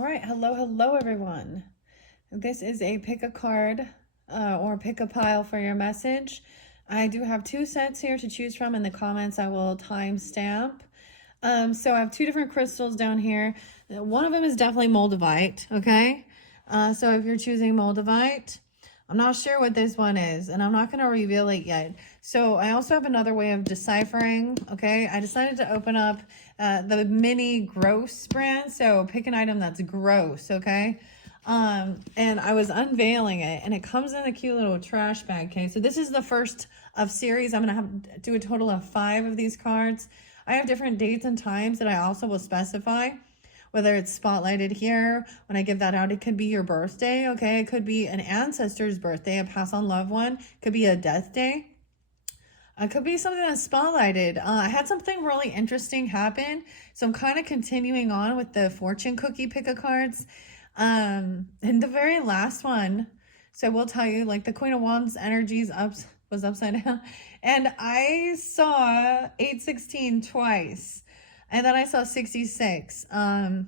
All right, hello everyone. This is a pick a card or pick a pile for your message. I do have two sets here to choose from. In the comments I will timestamp. So I have two different crystals down here. One of them is definitely Moldavite, okay? So if you're choosing Moldavite, I'm not sure what this one is, and I'm not going to reveal it yet. So I also have another way of deciphering, okay? I decided to open up the mini gross brand, so pick an item that's gross, okay? And I was unveiling it, and it comes in a cute little trash bag, okay? So this is the first of series. I'm going to do a total of 5 of these cards. I have different dates and times that I also will specify. Whether it's spotlighted here, when I give that out, it could be your birthday, okay? It could be an ancestor's birthday, a pass on loved one. It could be a death day. It could be something that's spotlighted. I had something really interesting happen, so I'm kind of continuing on with the fortune cookie pick-a cards. And the very last one, so I will tell you, like the Queen of Wands energies was upside down, and I saw 816 twice. And then I saw 66. I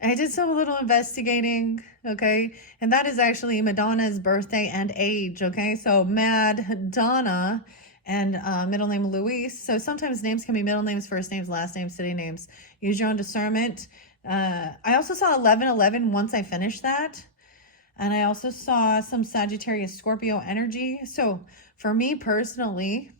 did some little investigating, okay? And that is actually Madonna's birthday and age, okay? So Mad Donna and middle name Luis. So sometimes names can be middle names, first names, last names, city names. Use your own discernment. I also saw 1111 once I finished that. And I also saw some Sagittarius Scorpio energy. So for me personally,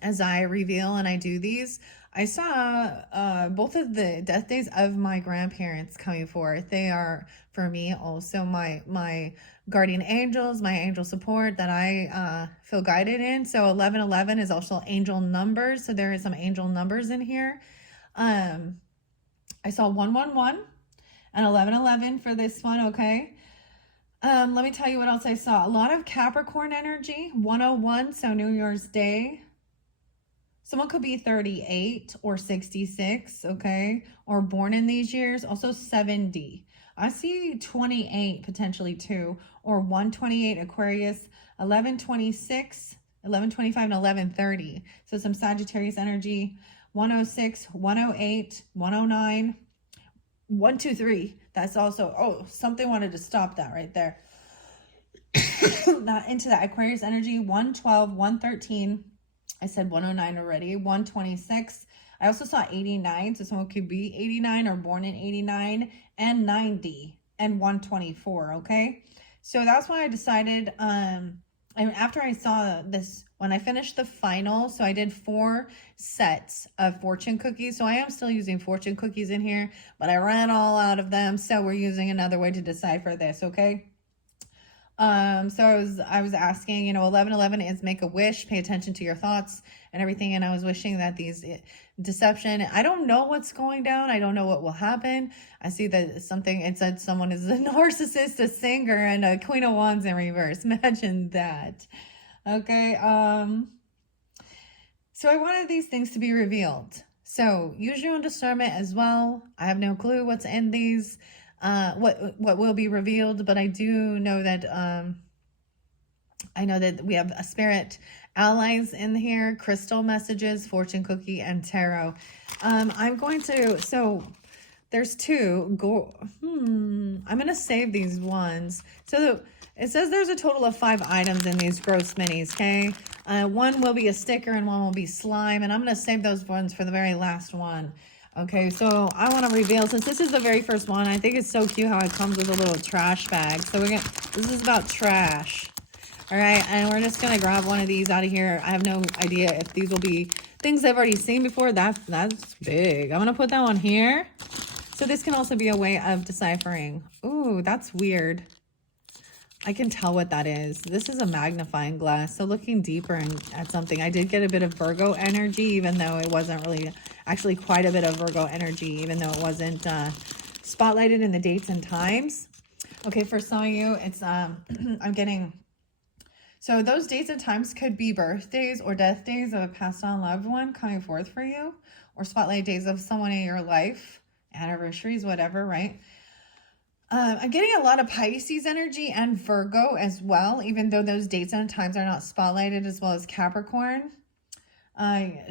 as I reveal and I do these, I saw both of the death days of my grandparents coming forth. They are, for me, also my guardian angels, my angel support that I feel guided in. So 1111 is also angel numbers. So there is some angel numbers in here. I saw 111 and 1111 for this one, okay? Let me tell you what else I saw. A lot of Capricorn energy, 101, so New Year's Day. Someone could be 38 or 66, okay? Or born in these years. Also 70. I see 28 potentially too. Or 128 Aquarius, 1126, 1125, and 1130. So some Sagittarius energy. 106, 108, 109, 123. That's also, oh, something wanted to stop that right there. Not into that Aquarius energy. 112, 113. I said 109 already, 126. I also saw 89, so someone could be 89 or born in 89, and 90, and 124, okay? So that's why I decided, and after I saw this, when I finished the final, so I did 4 sets of fortune cookies. So I am still using fortune cookies in here, but I ran all out of them, so we're using another way to decipher this, okay? So I was asking, 1111 is make a wish, pay attention to your thoughts and everything. And I was wishing that these deception, I don't know what's going down. I don't know what will happen. I see that it said someone is a narcissist, a singer, and a Queen of Wands in reverse. Imagine that. Okay. So I wanted these things to be revealed. So use your own discernment as well. I have no clue what's in these. What will be revealed, but I do know that I know that we have a spirit allies in here, crystal messages, fortune cookie, and tarot. I'm going to, so there's 2 I'm gonna save these ones. So it says there's a total of 5 items in these gross minis, okay? One will be a sticker and one will be slime, and I'm gonna save those ones for the very last one. Okay, so I want to reveal, since this is the very first one, I think it's so cute how it comes with a little trash bag. So this is about trash. All right, and we're just going to grab one of these out of here. I have no idea if these will be things I've already seen before. That's big. I'm going to put that one here. So this can also be a way of deciphering. Ooh, that's weird. I can tell what that is. This is a magnifying glass. So looking deeper at something, I did get a bit of Virgo energy, even though it wasn't really, actually quite a bit of Virgo energy, even though it wasn't spotlighted in the dates and times. Okay, for some of you, it's, I'm getting, so those dates and times could be birthdays or death days of a passed on loved one coming forth for you, or spotlight days of someone in your life, anniversaries, whatever, right? I'm getting a lot of Pisces energy and Virgo as well, even though those dates and times are not spotlighted, as well as Capricorn.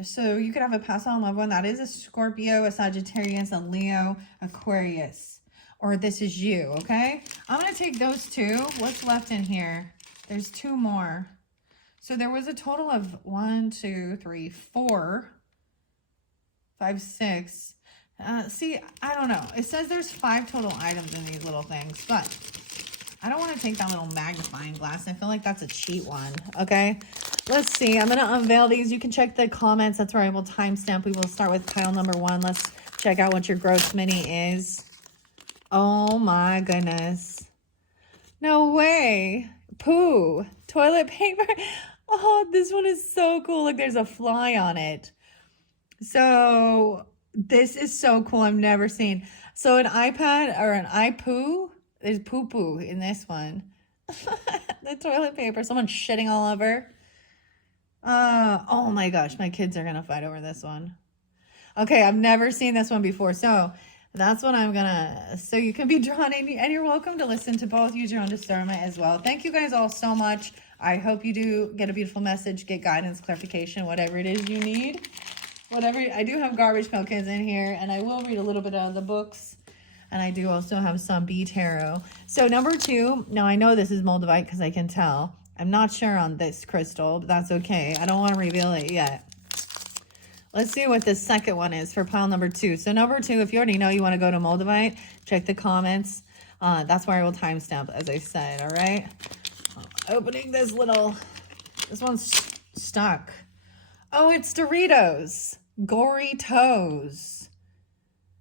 So you could have a pass on loved one that is a Scorpio, a Sagittarius, a Leo, Aquarius, or this is you, okay? I'm going to take those two. What's left in here? There's two more. So there was a total of 1, 2, 3, 4, 5, 6. See, I don't know. It says there's 5 total items in these little things, but I don't want to take that little magnifying glass. I feel like that's a cheat one, okay? Let's see. I'm going to unveil these. You can check the comments. That's where I will timestamp. We will start with pile number 1. Let's check out what your gross mini is. Oh my goodness. No way. Poo. Toilet paper. Oh, this one is so cool. Look, there's a fly on it. So this is so cool. I've never seen. So an iPad or an iPoo. There's poo-poo in this one. The toilet paper. Someone's shitting all over. Oh my gosh. My kids are going to fight over this one. Okay, I've never seen this one before. So that's what I'm gonna, so you can be drawn in, and you're welcome to listen to both, use your own discernment as well. Thank you guys all so much. I hope you do get a beautiful message, get guidance, clarification, whatever it is you need. Whatever, I do have Garbage Pail Kids in here, and I will read a little bit out of the books, and I do also have some B Tarot. So number 2, now I know this is Moldavite because I can tell. I'm not sure on this crystal, but that's okay. I don't want to reveal it yet. Let's see what the second one is for pile number 2. So number 2, if you already know you want to go to Moldavite, check the comments. That's where I will timestamp, as I said, all right? Opening this one's stuck. Oh, it's Doritos. Gory Toes.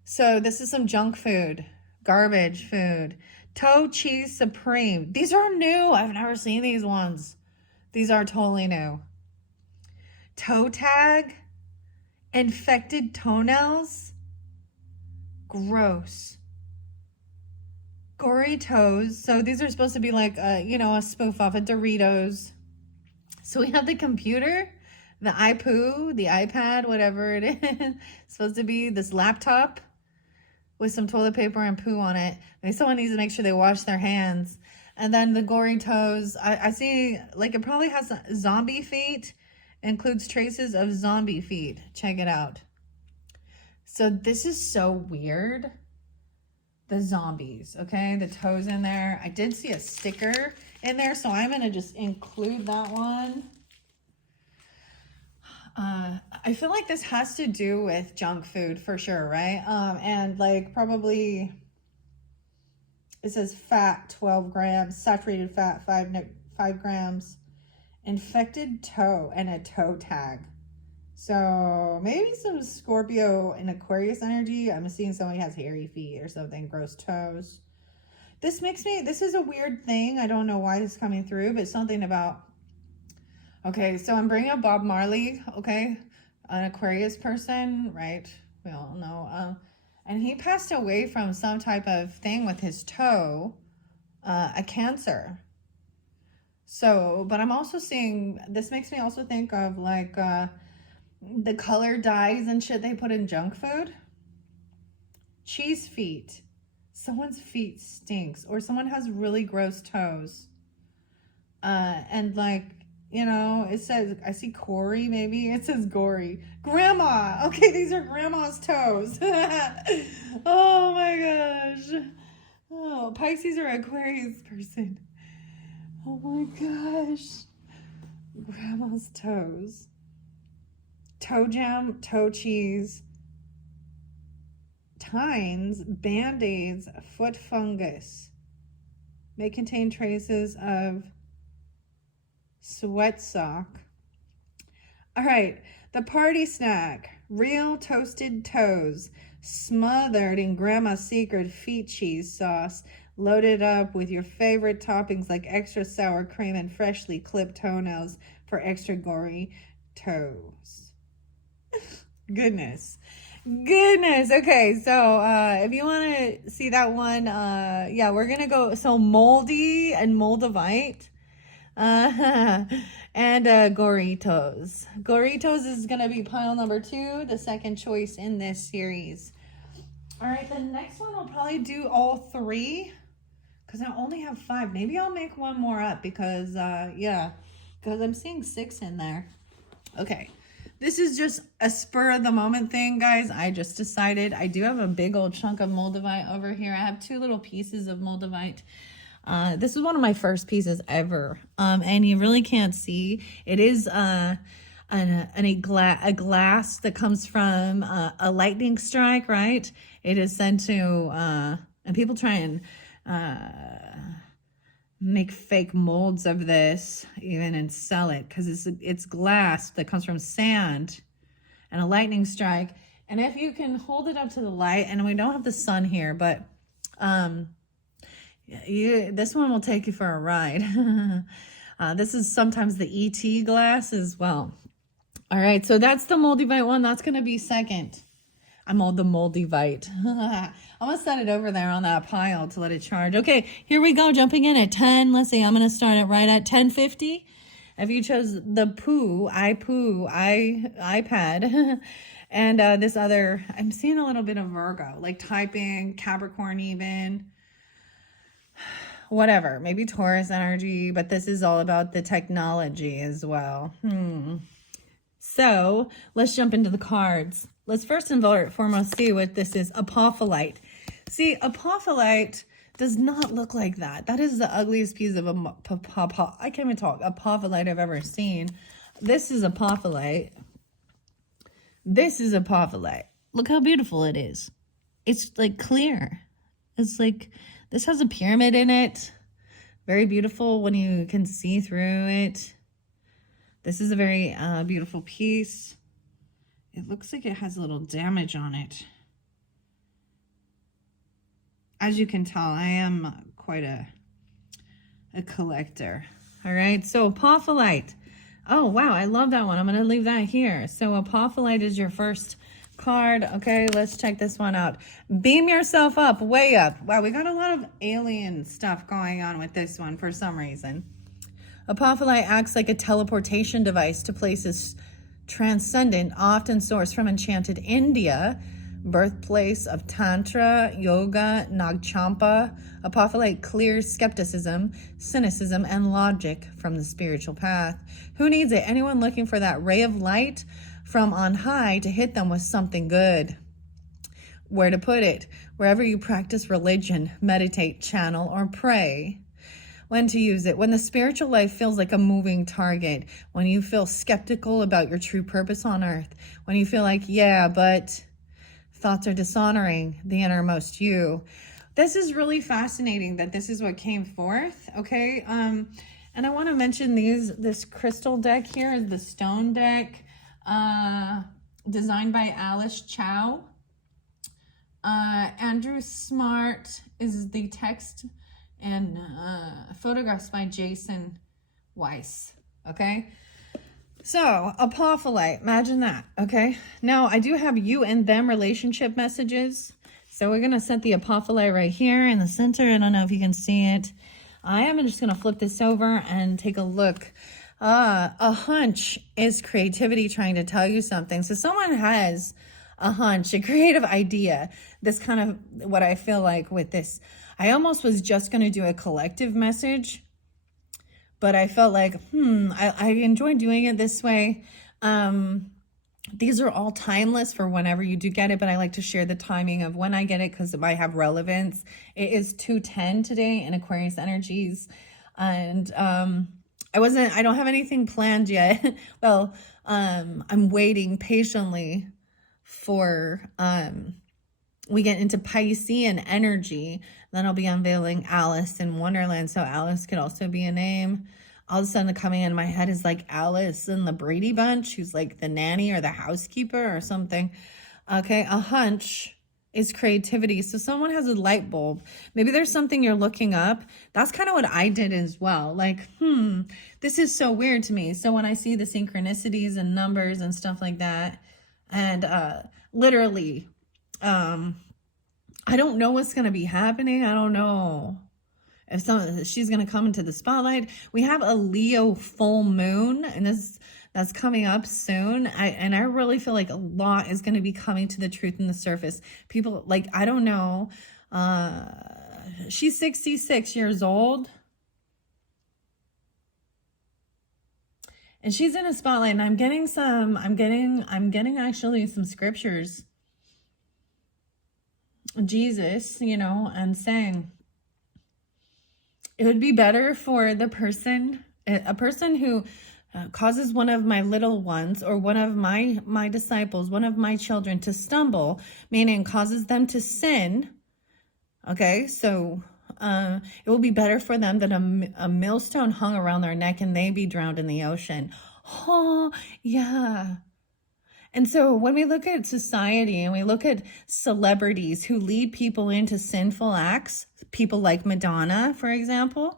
So this is some junk food, garbage food. Toe Cheese Supreme. These are new. I've never seen these ones. These are totally new. Toe Tag. Infected toenails. Gross. Gory Toes. So these are supposed to be like, a spoof off of Doritos. So we have the computer, the iPoo, the iPad, whatever it is. It's supposed to be this laptop with some toilet paper and poo on it. Maybe someone needs to make sure they wash their hands. And then the Gory Toes. I see, like, it probably has zombie feet. Includes traces of zombie feet. Check it out. So this is so weird. The zombies, okay? The toes in there. I did see a sticker in there, so I'm going to just include that one. I feel like this has to do with junk food for sure, right? And like probably, it says fat 12 grams, saturated fat 5 grams. Infected toe and a toe tag. So maybe some Scorpio and Aquarius energy. I'm seeing somebody has hairy feet or something, gross toes. This is a weird thing. I don't know why this is coming through, but something about, okay, so I'm bringing up Bob Marley, okay, an Aquarius person, right? We all know. And he passed away from some type of thing with his toe, a cancer. So, but I'm also seeing, this makes me also think of like the color dyes and shit they put in junk food. Cheese feet. Someone's feet stinks, or someone has really gross toes. And like, it says, I see Corey, maybe it says gory. Grandma. Okay, these are grandma's toes. Oh my gosh. Oh, Pisces or Aquarius person. Oh my gosh. Grandma's toes. Toe jam, toe cheese, tines, band-aids, foot fungus. May contain traces of sweat sock. All right, the party snack. Real toasted toes, smothered in Grandma's secret feet cheese sauce. Loaded up with your favorite toppings like extra sour cream and freshly clipped toenails for extra gory toes. Goodness. Okay, so if you want to see that one, yeah, we're going to go, so moldy and Moldavite. And Goritos. Goritos is going to be pile number 2, the second choice in this series. All right, the next one I'll probably do all 3. Because I only have 5. Maybe I'll make one more up because, yeah. Because I'm seeing 6 in there. Okay. This is just a spur of the moment thing, guys. I just decided I do have a big old chunk of Moldavite over here. I have 2 little pieces of Moldavite. This is one of my first pieces ever. And you really can't see. It is a glass that comes from a lightning strike, right? It is sent to, and people try and make fake molds of this even and sell it because it's glass that comes from sand and a lightning strike. And if you can hold it up to the light, and we don't have the sun here, but this one will take you for a ride. This is sometimes the ET glass as well. All right, so that's the Moldavite one. That's going to be second. I'm all the Moldavite. I'm going to set it over there on that pile to let it charge. Okay, here we go, jumping in at 10. Let's see, I'm going to start it right at 10:50. If you chose the iPad, and this other, I'm seeing a little bit of Virgo, like typing, Capricorn even, whatever, maybe Taurus energy, but this is all about the technology as well. So let's jump into the cards. Let's first and foremost see what this is. Apophyllite. See, apophyllite does not look like that. That is the ugliest piece of I can't even talk. Apophyllite I've ever seen. This is apophyllite. This is apophyllite. Look how beautiful it is. It's like clear. It's like, this has a pyramid in it. Very beautiful when you can see through it. This is a very beautiful piece. It looks like it has a little damage on it. As you can tell, I am quite a collector. All right, so apophyllite. Oh, wow, I love that one. I'm going to leave that here. So apophyllite is your first card. Okay, let's check this one out. Beam yourself up, way up. Wow, we got a lot of alien stuff going on with this one for some reason. Apophyllite acts like a teleportation device to places transcendent, often sourced from enchanted India, birthplace of Tantra, Yoga, Nagchampa. Apophyllite clears skepticism, cynicism, and logic from the spiritual path. Who needs it? Anyone looking for that ray of light from on high to hit them with something good. Where to put it? Wherever you practice religion, meditate, channel, or pray. When to use it? When the spiritual life feels like a moving target. When you feel skeptical about your true purpose on earth. When you feel like, yeah, but thoughts are dishonoring the innermost you. This is really fascinating that this is what came forth, okay? And I want to mention this crystal deck here is the stone deck, designed by Alice Chow. Andrew Smart is the text, and photographs by Jason Weiss, okay? So, apophyllite, imagine that, okay? Now, I do have you and them relationship messages. So we're going to set the apophyllite right here in the center. I don't know if you can see it. I am just going to flip this over and take a look. A hunch is creativity trying to tell you something. So someone has a hunch, a creative idea. This kind of what I feel like with this. I almost was just going to do a collective message, but I felt like, I enjoy doing it this way. These are all timeless for whenever you do get it, but I like to share the timing of when I get it because it might have relevance. It is 2:10 today in Aquarius energies. And I don't have anything planned yet. Well, I'm waiting patiently for we get into Piscean energy. Then I'll be unveiling Alice in Wonderland. So Alice could also be a name. All of a sudden coming in my head is like Alice in the Brady Bunch, who's like the nanny or the housekeeper or something. Okay, a hunch is creativity. So someone has a light bulb. Maybe there's something you're looking up. That's kind of what I did as well. Like, this is so weird to me. So when I see the synchronicities and numbers and stuff like that, and literally, I don't know what's going to be happening. I don't know if she's going to come into the spotlight. We have a Leo full moon, and that's coming up soon. I really feel like a lot is going to be coming to the truth and the surface. People, like, I don't know. She's 66 years old. And she's in a spotlight, and I'm getting actually some scriptures. Jesus, you know, and saying it would be better for the person, a person who causes one of my little ones or one of my disciples, one of my children to stumble, meaning causes them to sin. Okay, so it will be better for them that a millstone hung around their neck and they be drowned in the ocean. Oh, yeah. And so when we look at society and we look at celebrities who lead people into sinful acts, people like Madonna, for example,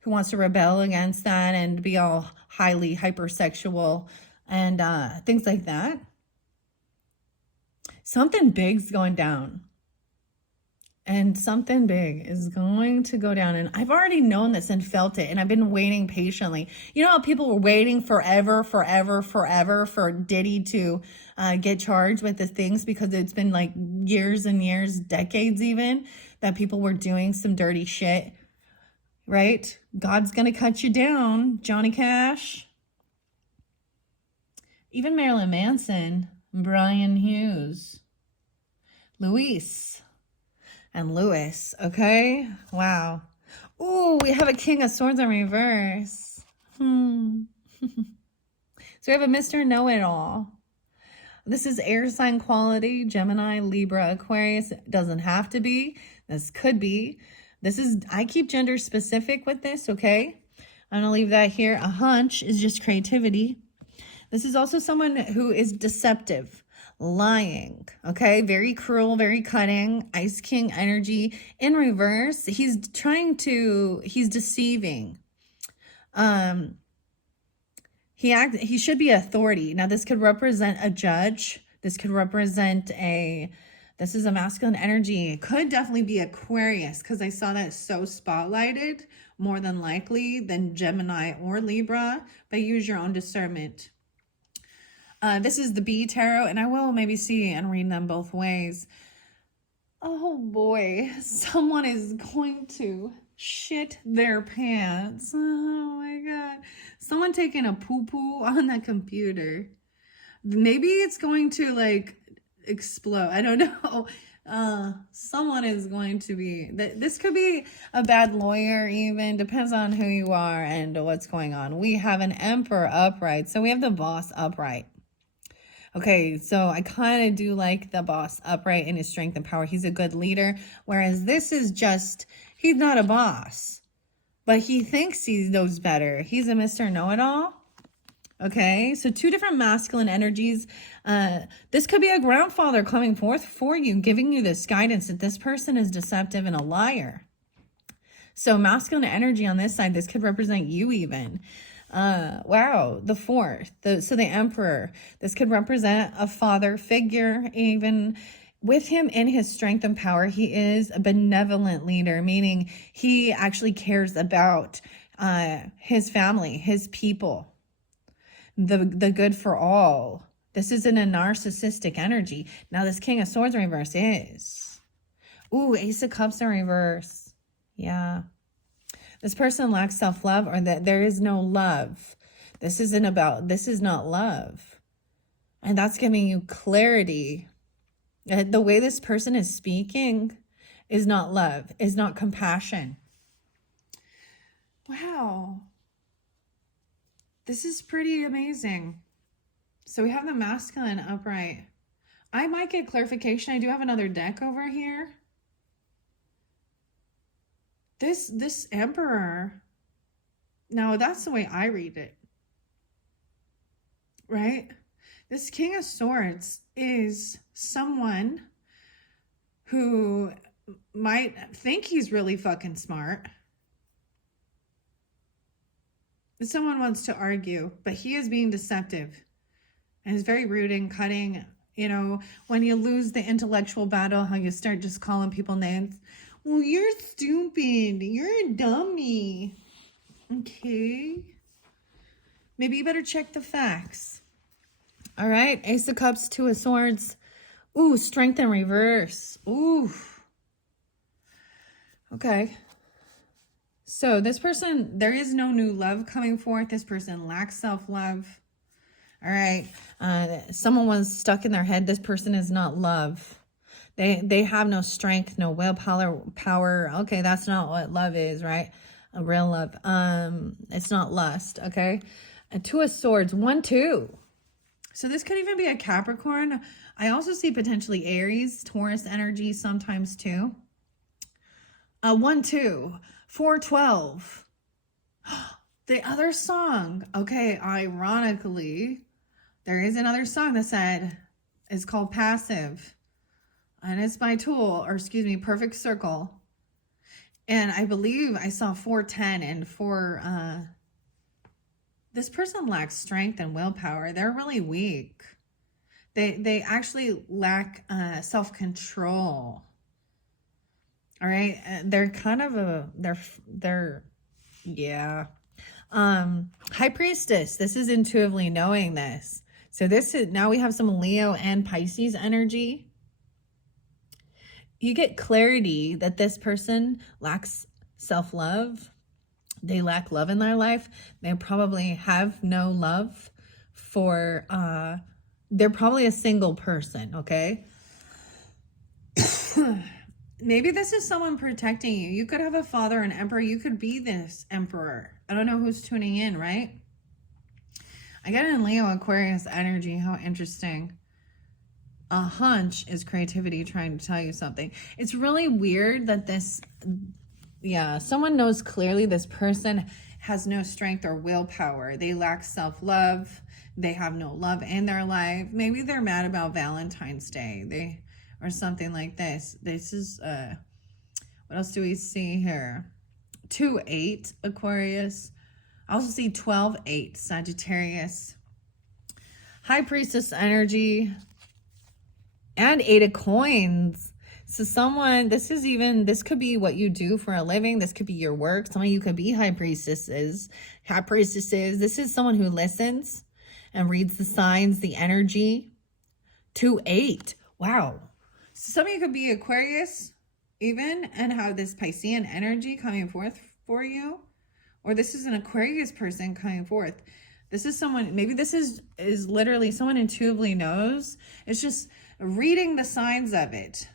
who wants to rebel against that and be all highly hypersexual and things like that, something big's going down. And something big is going to go down. And I've already known this and felt it. And I've been waiting patiently. You know how people were waiting forever for Diddy to get charged with the things, because it's been like years and years, decades even, that people were doing some dirty shit, right? God's going to cut you down, Johnny Cash. Even Marilyn Manson, Brian Hughes, Luis. And Lewis, okay? Wow. Ooh, we have a King of Swords in reverse. So we have a Mr. Know-It-All. This is air sign quality, Gemini, Libra, Aquarius. It doesn't have to be. This could be. This is, I keep gender specific with this, okay? I'm going to leave that here. A hunch is just creativity. This is also someone who is deceptive. Lying, okay? Very cruel, very cutting. Ice King energy in reverse. He's deceiving. He should be authority. Now this could represent a judge. This could represent this is a masculine energy. It could definitely be Aquarius, because I saw that so spotlighted, more than likely than Gemini or Libra, but use your own discernment. This is the B Tarot, and I will maybe see and read them both ways. Oh boy, someone is going to shit their pants. Oh my God. Someone taking a poo-poo on the computer. Maybe it's going to like explode. I don't know. Someone is going to be, this could be a bad lawyer even, depends on who you are and what's going on. We have an Emperor upright, so we have the Boss upright. Okay, so I kind of do like the Boss upright in his strength and power. He's a good leader, whereas this is just, he's not a boss, but he thinks he knows better. He's a Mr. Know-It-All. Okay, so two different masculine energies. This could be a grandfather coming forth for you, giving you this guidance that this person is deceptive and a liar. So masculine energy on this side, this could represent you even. Wow, the fourth, so the Emperor, this could represent a father figure. Even with him in his strength and power, he is a benevolent leader, meaning he actually cares about his family, his people, the good for all. This isn't a narcissistic energy. Now this King of Swords in reverse is, ooh, Ace of Cups in reverse. Yeah. This person lacks self-love, or that there is no love. This is not love. And that's giving you clarity. The way this person is speaking is not love, is not compassion. Wow. This is pretty amazing. So we have the masculine upright. I might get clarification. I do have another deck over here. This Emperor, now that's the way I read it, right? This King of Swords is someone who might think he's really fucking smart. Someone wants to argue, but he is being deceptive and is very rude and cutting. You know, when you lose the intellectual battle, how you start just calling people names. Well, you're stupid. You're a dummy. Okay. Maybe you better check the facts. All right. Ace of Cups, Two of Swords. Ooh, strength in reverse. Ooh. Okay. So this person, there is no new love coming forth. This person lacks self-love. All right. Someone was stuck in their head. This person is not love. They have no strength, no willpower. Okay, that's not what love is, right? A real love. It's not lust. Okay. And Two of Swords, 1-2. So this could even be a Capricorn. I also see potentially Aries, Taurus energy sometimes too. 1-2, 4-12. The other song. Okay, ironically, there is another song that said it's called Passive. And it's by Tool, or excuse me, Perfect Circle. And I believe I saw 410 and 4. This person lacks strength and willpower. They're really weak. They actually lack self-control. All right, they're kind of yeah. High Priestess. This is intuitively knowing this. So this is, now we have some Leo and Pisces energy. You get clarity that this person lacks self-love. They lack love in their life. They probably have no love for, they're probably a single person, okay? Maybe this is someone protecting you. You could have a father, an emperor. You could be this emperor. I don't know who's tuning in, right? I get in Leo Aquarius energy. How interesting. A hunch is creativity trying to tell you something. It's really weird that this, yeah, someone knows clearly this person has no strength or willpower. They lack self-love. They have no love in their life. Maybe they're mad about Valentine's Day. Or something like this. This is, what else do we see here? 2-8 Aquarius. I also see 12-8 Sagittarius. High Priestess energy. And 8 of Coins. So someone, this could be what you do for a living. This could be your work. Some of you could be high priestesses. This is someone who listens and reads the signs, the energy. 2-8. Wow. Some of you could be Aquarius even and have this Piscean energy coming forth for you. Or this is an Aquarius person coming forth. This is someone, maybe this is literally someone intuitively knows. It's just reading the signs of it.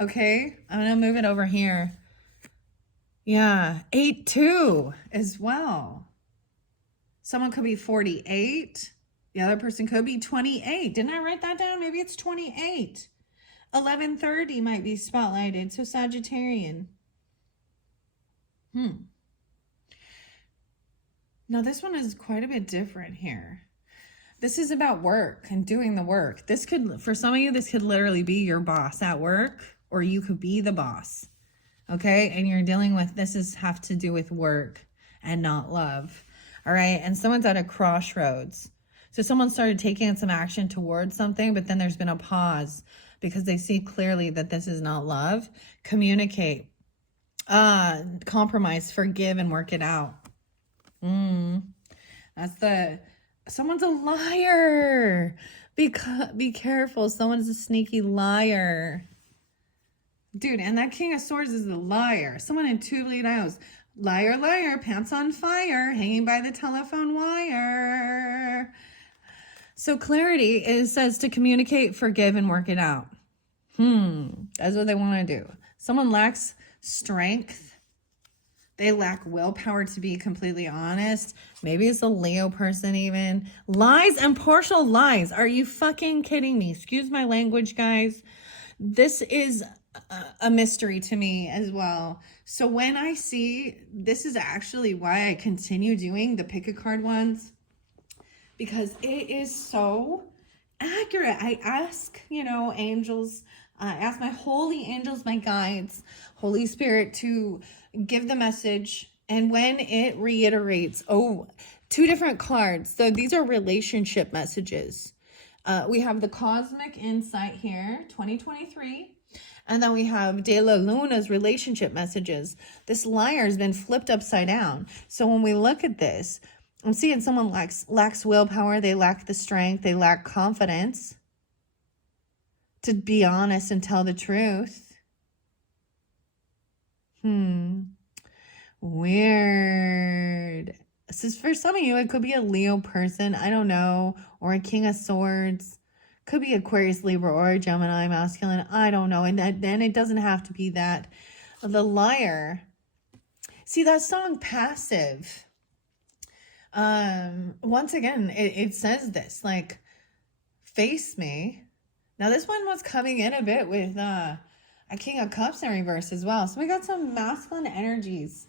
Okay, I'm going to move it over here. Yeah, 8-2 as well. Someone could be 48. The other person could be 28. Didn't I write that down? Maybe it's 28. 11:30 might be spotlighted. So Sagittarian. Now this one is quite a bit different here. This is about work and doing the work. This could, for some of you, this could literally be your boss at work, or you could be the boss. Okay, and you're dealing with, have to do with work and not love. All right, and someone's at a crossroads. So someone started taking some action towards something, but then there's been a pause because they see clearly that this is not love. Communicate, compromise, forgive, and work it out. Someone's a liar. Be careful. Someone's a sneaky liar. Dude, and that King of Swords is the liar. Someone intuitively knows. Liar, liar, pants on fire, hanging by the telephone wire. So clarity says to communicate, forgive, and work it out. That's what they want to do. Someone lacks strength. They lack willpower, to be completely honest. Maybe it's a Leo person even. Lies and partial lies. Are you fucking kidding me? Excuse my language, guys. This is a mystery to me as well. So when I see, this is actually why I continue doing the pick a card ones, because it is so accurate. I ask, angels, I ask my holy angels, my guides, Holy Spirit to give the message. And when it reiterates, 2 different cards. So these are relationship messages. We have the Cosmic Insight here, 2023. And then we have De La Luna's relationship messages. This liar has been flipped upside down. So when we look at this, I'm seeing someone lacks willpower. They lack the strength. They lack confidence to be honest and tell the truth. Weird. So for some of you, it could be a Leo person. I don't know. Or a King of Swords. Could be Aquarius, Libra, or a Gemini masculine. I don't know. And then it doesn't have to be that. The Liar. See, that song Passive. Once again, it says this, like, face me. Now, this one was coming in a bit with a King of Cups in reverse as well. So we got some masculine energies.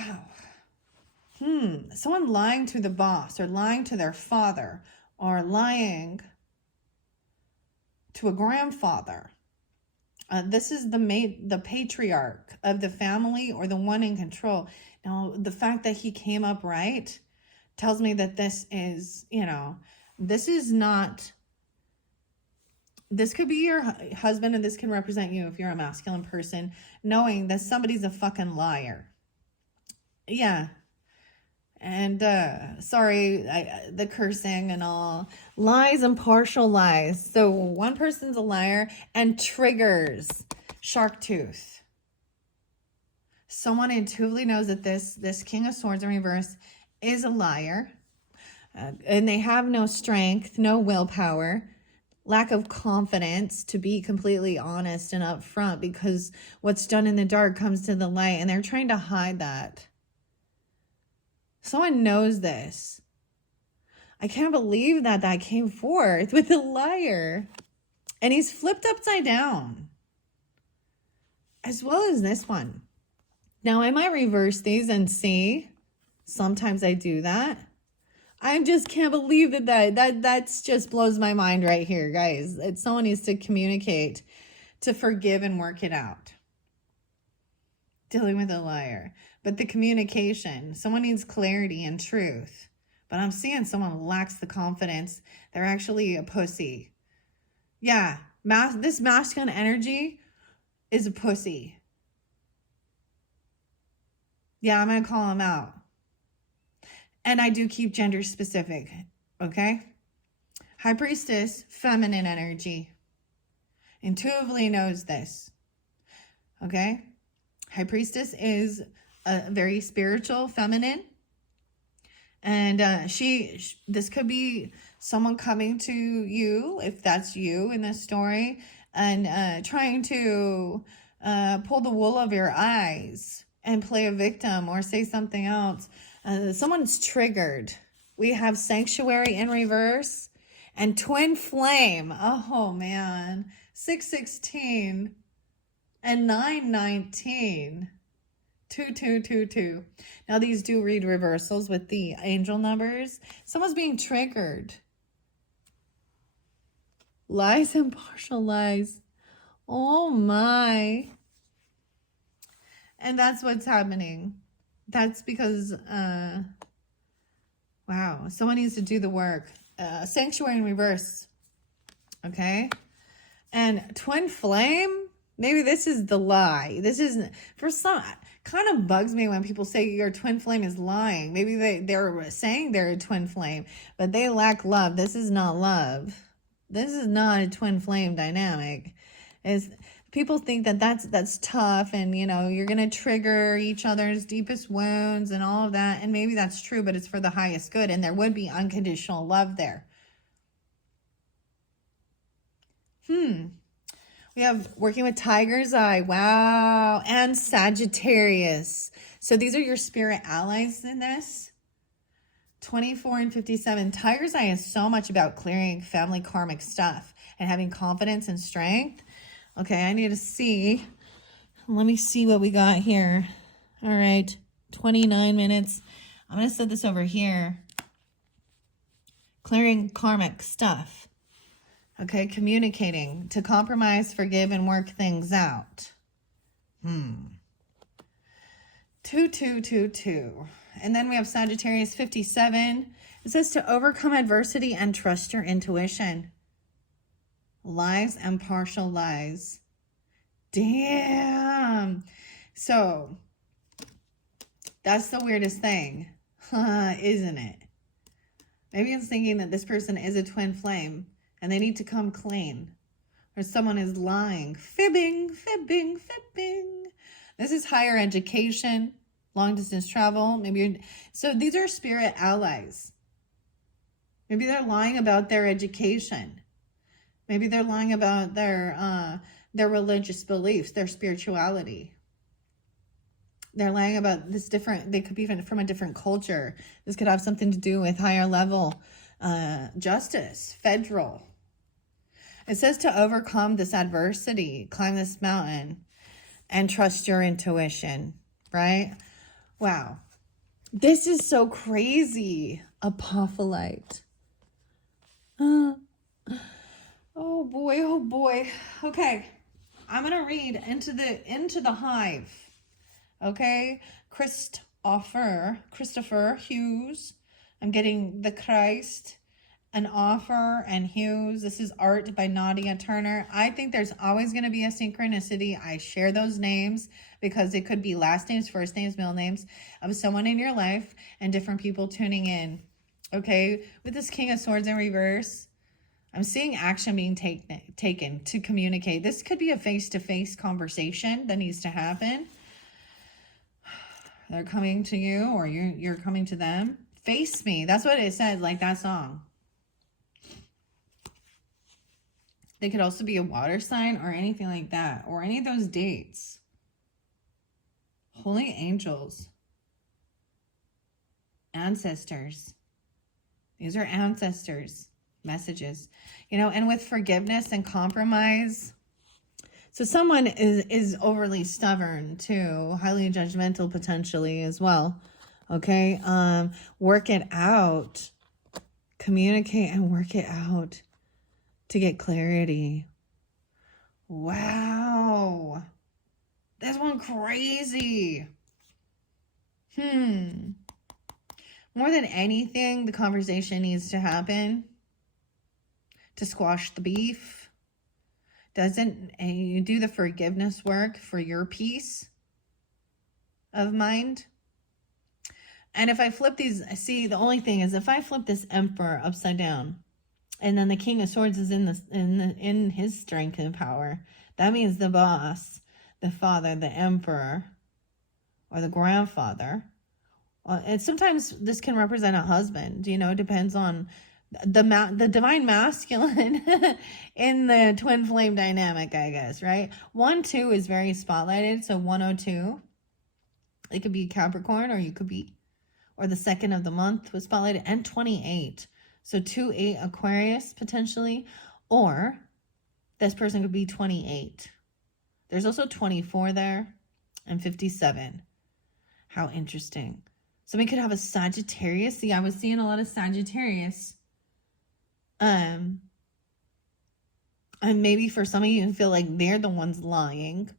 Wow. Someone lying to the boss or lying to their father or lying to a grandfather. This is the patriarch of the family or the one in control. Now, the fact that he came up right tells me that this is, this is not, this could be your husband and this can represent you if you're a masculine person, knowing that somebody's a fucking liar. Yeah. And sorry, the cursing and all. Lies and partial lies. So one person's a liar and triggers shark tooth. Someone intuitively knows that this King of Swords in reverse is a liar. And they have no strength, no willpower, lack of confidence to be completely honest and upfront, because what's done in the dark comes to the light, and they're trying to hide that. Someone knows this. I can't believe that came forth with a liar. And he's flipped upside down. As well as this one. Now, I might reverse these and see. Sometimes I do that. I just can't believe that's just blows my mind right here, guys. Someone needs to communicate, to forgive and work it out. Dealing with a liar. But the communication, someone needs clarity and truth. But I'm seeing someone lacks the confidence. They're actually a pussy. Yeah, this masculine energy is a pussy. Yeah, I'm going to call him out. And I do keep gender specific, okay? High Priestess, feminine energy. Intuitively knows this, okay? High Priestess is a very spiritual, feminine. And this could be someone coming to you, if that's you in this story, and trying to pull the wool over your eyes and play a victim or say something else. Someone's triggered. We have Sanctuary in reverse and Twin Flame. Oh, man. 616 and 919. 2222. Now, these do read reversals with the angel numbers. Someone's being triggered. Lies and partial lies. Oh, my. And that's what's happening. That's because, wow, someone needs to do the work. Sanctuary in reverse. Okay? And Twin Flame, maybe this is the lie. This isn't, for some, kind of bugs me when people say your twin flame is lying. Maybe they're saying they're a twin flame, but they lack love. This is not love. This is not a twin flame dynamic. People think that's tough and, you're going to trigger each other's deepest wounds and all of that. And maybe that's true, but it's for the highest good. And there would be unconditional love there. We have working with Tiger's Eye. Wow. And Sagittarius. So these are your spirit allies in this. 24 and 57. Tiger's Eye is so much about clearing family karmic stuff and having confidence and strength. Okay, I need to see. Let me see what we got here. All right, 29 minutes. I'm going to set this over here. Clearing karmic stuff. Okay, communicating, to compromise, forgive, and work things out. 2222. And then we have Sagittarius 57. It says to overcome adversity and trust your intuition. Lies and partial lies. Damn. So, that's the weirdest thing, isn't it? Maybe it's thinking that this person is a twin flame. And they need to come clean. Or someone is lying. Fibbing. This is higher education, long distance travel. So these are spirit allies. Maybe they're lying about their education. Maybe they're lying about their religious beliefs, their spirituality. They're lying about this different, they could be even from a different culture. This could have something to do with higher level justice, federal. It says to overcome this adversity, climb this mountain, and trust your intuition, right? Wow. This is so crazy. Apophyllite. Oh boy, oh boy. Okay. I'm going to read into the hive. Okay? Christopher Hughes. I'm getting the Christ, an offer, and Hughes. This is art by Nadia Turner. I think there's always going to be a synchronicity. I share those names because it could be last names, first names, middle names of someone in your life and different people tuning in. Okay? With this King of Swords in reverse, I'm seeing action being taken to communicate. This could be a face-to-face conversation that needs to happen. They're coming to you, or you're coming to them. Face me. That's what it says, like that song. They could also be a water sign or anything like that, or any of those dates. Holy angels. Ancestors. These are ancestors. Messages. You know, and with forgiveness and compromise. So someone is overly stubborn too, highly judgmental potentially as well. Okay, work it out, communicate and work it out to get clarity. Wow, that's one crazy. More than anything, the conversation needs to happen to squash the beef. You do the forgiveness work for your peace of mind. And if I flip these, see, the only thing is if I flip this Emperor upside down, and then the King of Swords is in his strength and power, that means the boss, the father, the emperor, or the grandfather. And sometimes this can represent a husband. You know, it depends on the divine masculine in the twin flame dynamic, I guess, right? 1-2 is very spotlighted. So 102, it could be Capricorn, or or the second of the month was spotlighted, and 28. So 2-8 Aquarius potentially, or this person could be 28. There's also 24 there, and 57. How interesting. Somebody could have a Sagittarius. See, I was seeing a lot of Sagittarius. And maybe for some of you feel like they're the ones lying.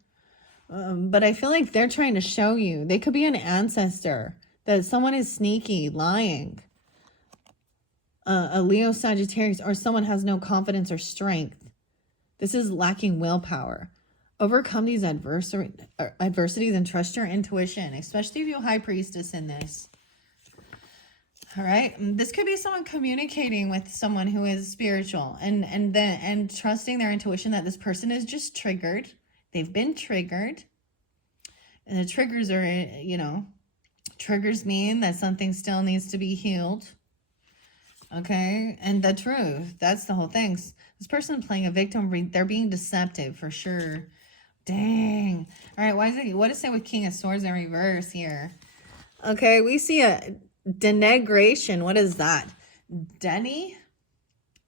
But I feel like they're trying to show you. They could be an ancestor. That someone is sneaky, lying. A Leo Sagittarius, or someone has no confidence or strength. This is lacking willpower. Overcome these adversities and trust your intuition, especially if you're High Priestess in this. All right. This could be someone communicating with someone who is spiritual and trusting their intuition that this person is just triggered. They've been triggered. And the triggers are, you know, triggers mean that something still needs to be healed. Okay. And the truth, that's the whole thing. This person playing a victim, they're being deceptive for sure. Dang. All right. What is it with King of Swords in reverse here? Okay. We see a denigration. What is that?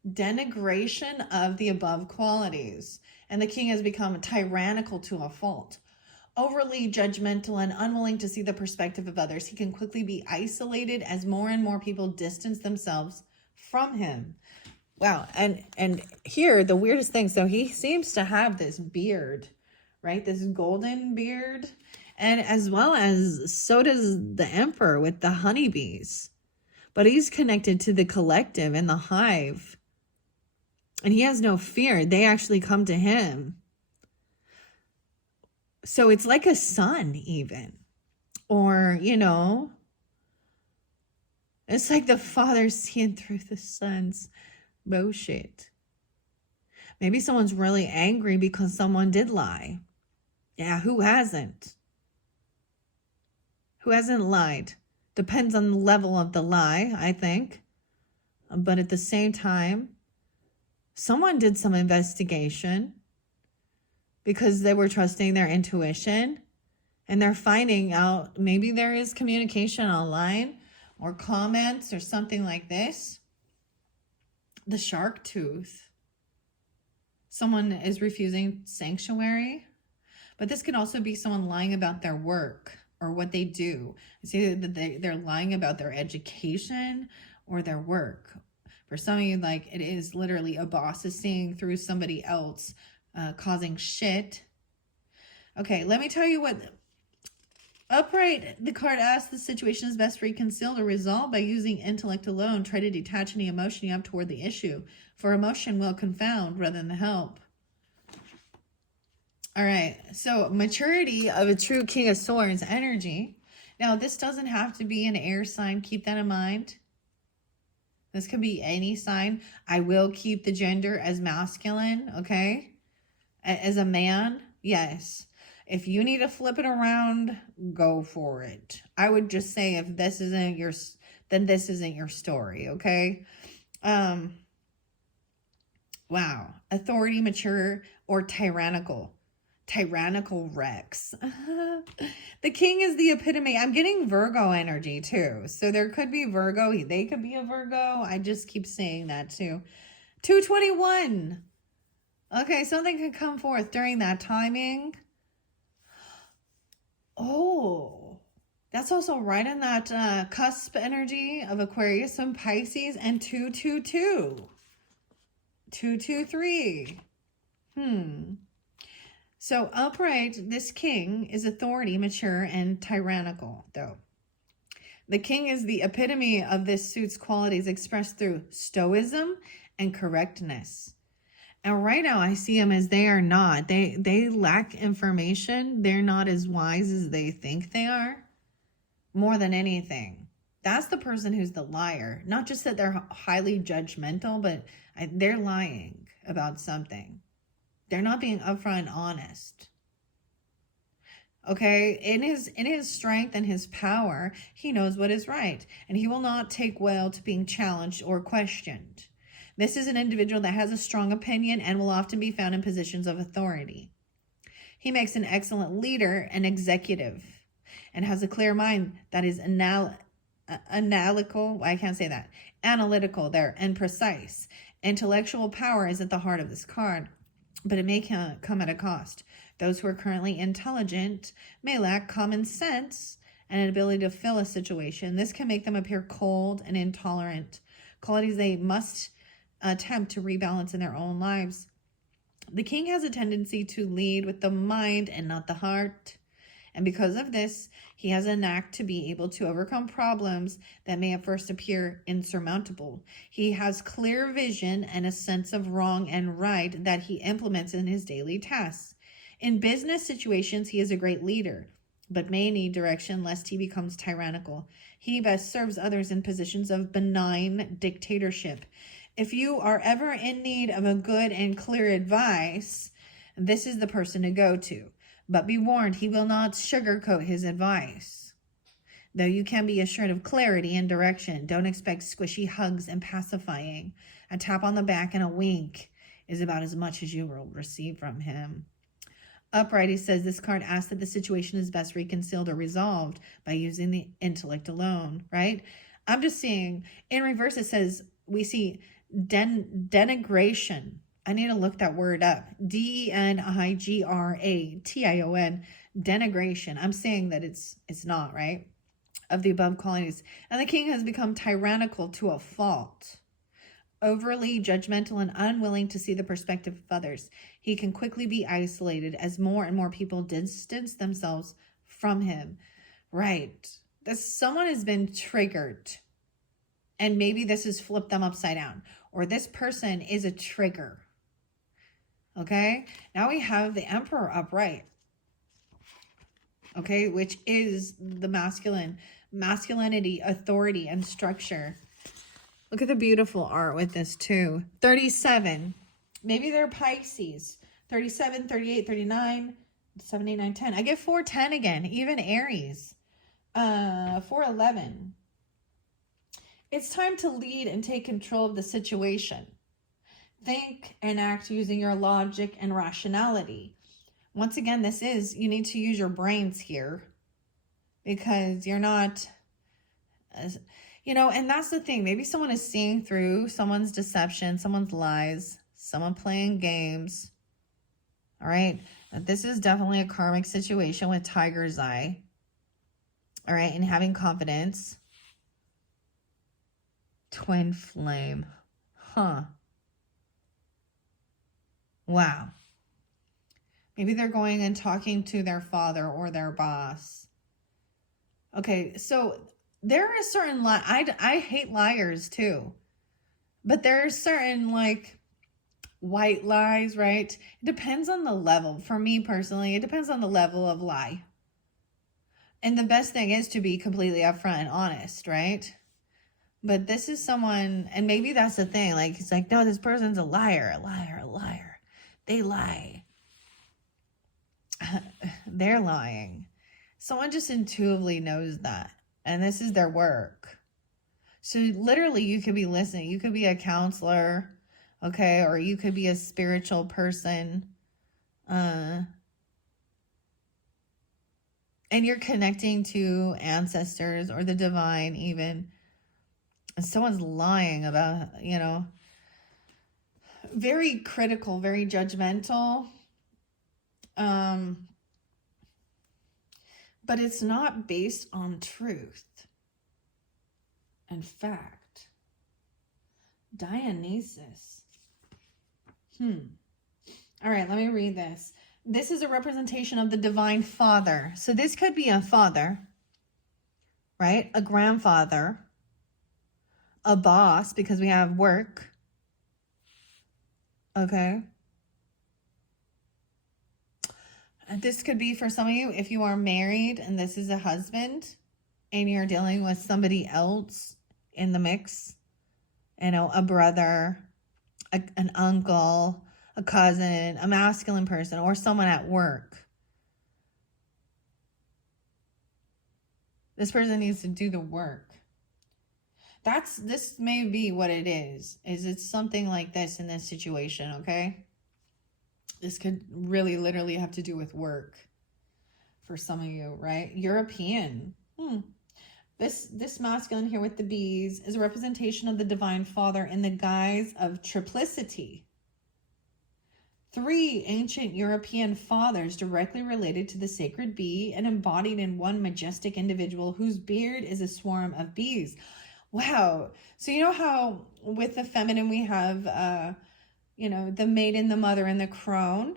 Denigration of the above qualities. And the king has become tyrannical to a fault. Overly judgmental and unwilling to see the perspective of others. He can quickly be isolated as more and more people distance themselves from him. Wow. And here, the weirdest thing. So he seems to have this beard, right? This golden beard. And as well as, so does the emperor with the honeybees. But he's connected to the collective and the hive. And he has no fear. They actually come to him. So it's like a sun even. Or, you know, it's like the father seeing through the son's bullshit. Maybe someone's really angry because someone did lie. Yeah, who hasn't? who hasn't lied. Depends on the level of the lie, I think. But at the same time, someone did some investigation because they were trusting their intuition, and they're finding out maybe there is communication online or comments or something like this. The shark tooth. Someone is refusing sanctuary, but this could also be someone lying about their work or what they do. See that they're lying about their education or their work. For some of you, like, it is literally a boss is seeing through somebody else, causing shit. Okay, let me tell you what upright, the card asks, the situation is best reconciled or resolved by using intellect alone. Try to detach any emotion you have toward the issue, for emotion will confound rather than help. All right, so maturity of a true King of Swords energy. Now, this doesn't have to be an air sign. Keep that in mind. This could be any sign. I will keep the gender as masculine, okay? As a man, yes. If you need to flip it around, go for it. I would just say if this isn't your, then this isn't your story, okay? Wow. Authority, mature, or tyrannical. Tyrannical Rex. The king is the epitome. I'm getting Virgo energy too. So there could be Virgo. They could be a Virgo. I just keep saying that too. 221. Okay, something could come forth during that timing. Oh, that's also right in that cusp energy of Aquarius and Pisces, and 222. 223. So upright, this king is authority, mature, and tyrannical, though. The king is the epitome of this suit's qualities expressed through stoicism and correctness. And right now I see them as they are not. They lack information. They're not as wise as they think they are. More than anything. That's the person who's the liar. Not just that they're highly judgmental, but they're lying about something. They're not being upfront and honest. Okay, in his strength and his power, he knows what is right, and he will not take well to being challenged or questioned. This is an individual that has a strong opinion and will often be found in positions of authority. He makes an excellent leader and executive, and has a clear mind that is analytical. I can't say that. Analytical there and precise. Intellectual power is at the heart of this card, but it may come at a cost. Those who are currently intelligent may lack common sense and an ability to fill a situation. This can make them appear cold and intolerant, qualities they must attempt to rebalance in their own lives. The king has a tendency to lead with the mind and not the heart. And because of this, he has a knack to be able to overcome problems that may at first appear insurmountable. He has clear vision and a sense of wrong and right that he implements in his daily tasks. In business situations, he is a great leader, but may need direction lest he becomes tyrannical. He best serves others in positions of benign dictatorship. If you are ever in need of a good and clear advice, this is the person to go to. But be warned, he will not sugarcoat his advice. Though you can be assured of clarity and direction, don't expect squishy hugs and pacifying. A tap on the back and a wink is about as much as you will receive from him. Upright, he says, this card asks that the situation is best reconciled or resolved by using the intellect alone, right? I'm just seeing, in reverse, it says, we see denigration. I need to look that word up. DENIGRATION, denigration. I'm saying that it's not, right? Of the above qualities. And the king has become tyrannical to a fault. Overly judgmental and unwilling to see the perspective of others. He can quickly be isolated as more and more people distance themselves from him. Right. Someone has been triggered. And maybe this has flipped them upside down. Or this person is a trigger. Okay. Now we have the Emperor upright. Okay. Which is the masculinity, authority, and structure. Look at the beautiful art with this too. 37. Maybe they're Pisces. 37, 38, 39, 7, 8, 9, 10. I get 4, 10 again. Even Aries. 411. It's time to lead and take control of the situation. Think and act using your logic and rationality. Once again, you need to use your brains here, because you're not, and that's the thing. Maybe someone is seeing through someone's deception, someone's lies, someone playing games. All right. This is definitely a karmic situation with Tiger's Eye. All right. And having confidence. Twin flame. Huh. Wow. Maybe they're going and talking to their father or their boss. Okay, so there are certain I hate liars too. But there are certain white lies, right? It depends on the level. For me personally, it depends on the level of lie. And the best thing is to be completely upfront and honest, right? But this is someone, and maybe that's the thing. It's no, this person's a liar. They lie. They're lying. Someone just intuitively knows that. And this is their work. So literally you could be listening. You could be a counselor, okay? Or you could be a spiritual person. And you're connecting to ancestors or the divine even. And someone's lying about, very critical, very judgmental. But it's not based on truth and fact. Dionysus. All right, let me read this. This is a representation of the divine father. So this could be a father, right? A grandfather, a boss, because we have work. Okay. This could be for some of you, if you are married and this is a husband and you're dealing with somebody else in the mix, a brother, an uncle, a cousin, a masculine person, or someone at work. This person needs to do the work. This may be what it is it's something like this in this situation, okay? This could really literally have to do with work for some of you, right? European. This masculine here with the bees is a representation of the divine father in the guise of triplicity. 3 ancient European fathers directly related to the sacred bee and embodied in one majestic individual whose beard is a swarm of bees. Wow. So you know how with the feminine we have the maiden, the mother, and the crone.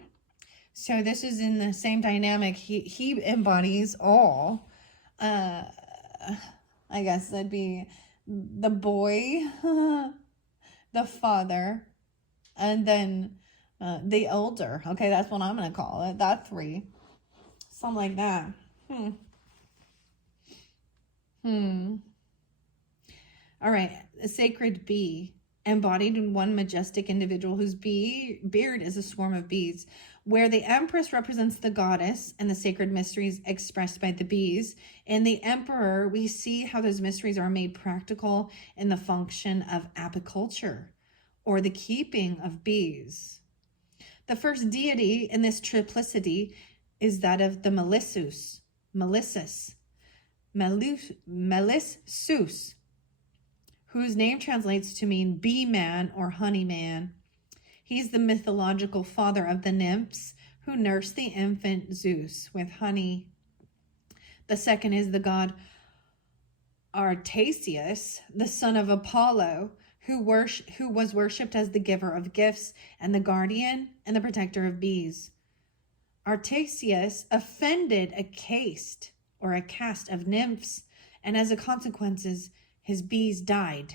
So this is in the same dynamic. He embodies all. I guess that'd be the boy, the father, and then the elder. Okay, that's what I'm going to call it. That 3. Something like that. All right, a sacred bee. Embodied in one majestic individual whose beard is a swarm of bees, where the empress represents the goddess and the sacred mysteries expressed by the bees. In the emperor, we see how those mysteries are made practical in the function of apiculture, or the keeping of bees. The first deity in this triplicity is that of the Melissus, whose name translates to mean bee man or honey man. He's the mythological father of the nymphs who nursed the infant Zeus with honey. The second is the god Artesius, the son of Apollo, who was worshipped as the giver of gifts and the guardian and the protector of bees. Artesius offended a caste of nymphs, and as a consequence, his bees died.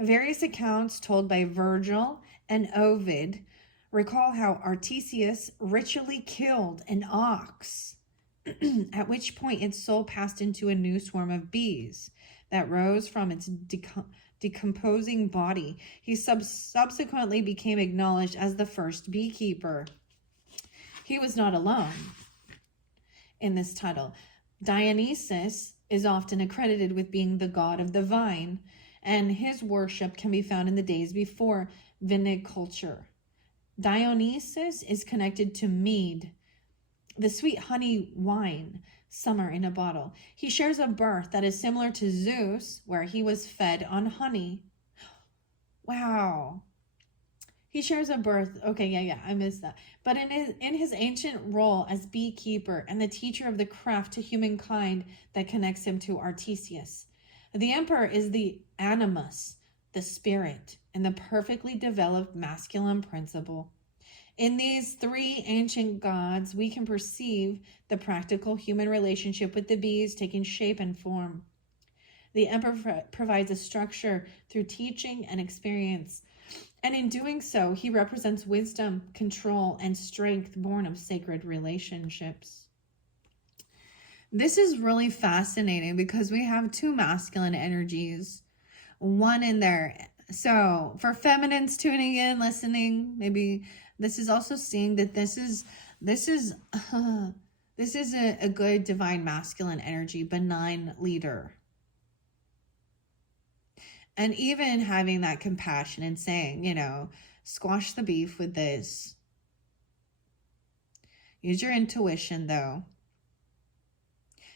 Various accounts told by Virgil and Ovid recall how Artesius ritually killed an ox, at which point its soul passed into a new swarm of bees that rose from its decomposing body. He subsequently became acknowledged as the first beekeeper. He was not alone in this title. Dionysus is often accredited with being the god of the vine, and his worship can be found in the days before viniculture. Dionysus is connected to mead, the sweet honey wine, summer in a bottle. He shares a birth that is similar to Zeus, where he was fed on honey. Wow. He shares a birth. Okay, yeah, I missed that. But in his ancient role as beekeeper and the teacher of the craft to humankind that connects him to Artesius. The emperor is the animus, the spirit, and the perfectly developed masculine principle. In these three ancient gods, we can perceive the practical human relationship with the bees taking shape and form. The emperor provides a structure through teaching and experience. And in doing so, he represents wisdom, control, and strength born of sacred relationships. This is really fascinating because we have two masculine energies, one in there. So for feminines tuning in, listening, maybe this is also seeing that this is a good divine masculine energy, benign leader. And even having that compassion and saying, squash the beef with this. Use your intuition, though.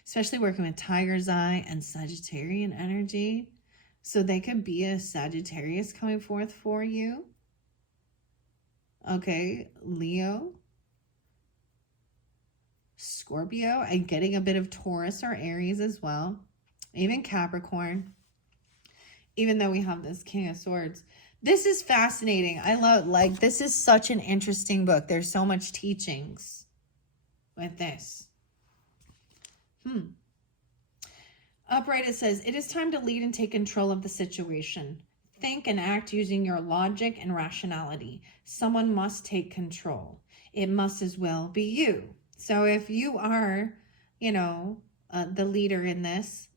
Especially working with Tiger's Eye and Sagittarian energy. So they could be a Sagittarius coming forth for you. Okay, Leo. Scorpio. And getting a bit of Taurus or Aries as well. Even Capricorn. Even though we have this King of Swords. This is fascinating. I love, this is such an interesting book. There's so much teachings with this. Upright, it says, it is time to lead and take control of the situation. Think and act using your logic and rationality. Someone must take control. It must as well be you. So if you are, the leader in this,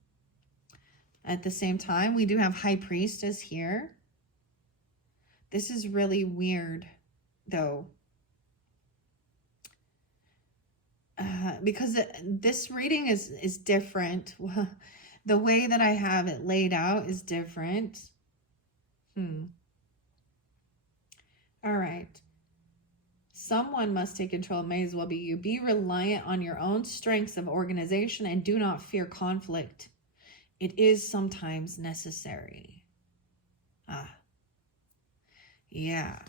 at the same time, we do have High Priestess here. This is really weird, though. Because this reading is different. The way that I have it laid out is different. All right. Someone must take control. It may as well be you. Be reliant on your own strengths of organization and do not fear conflict. It is sometimes necessary. Yeah,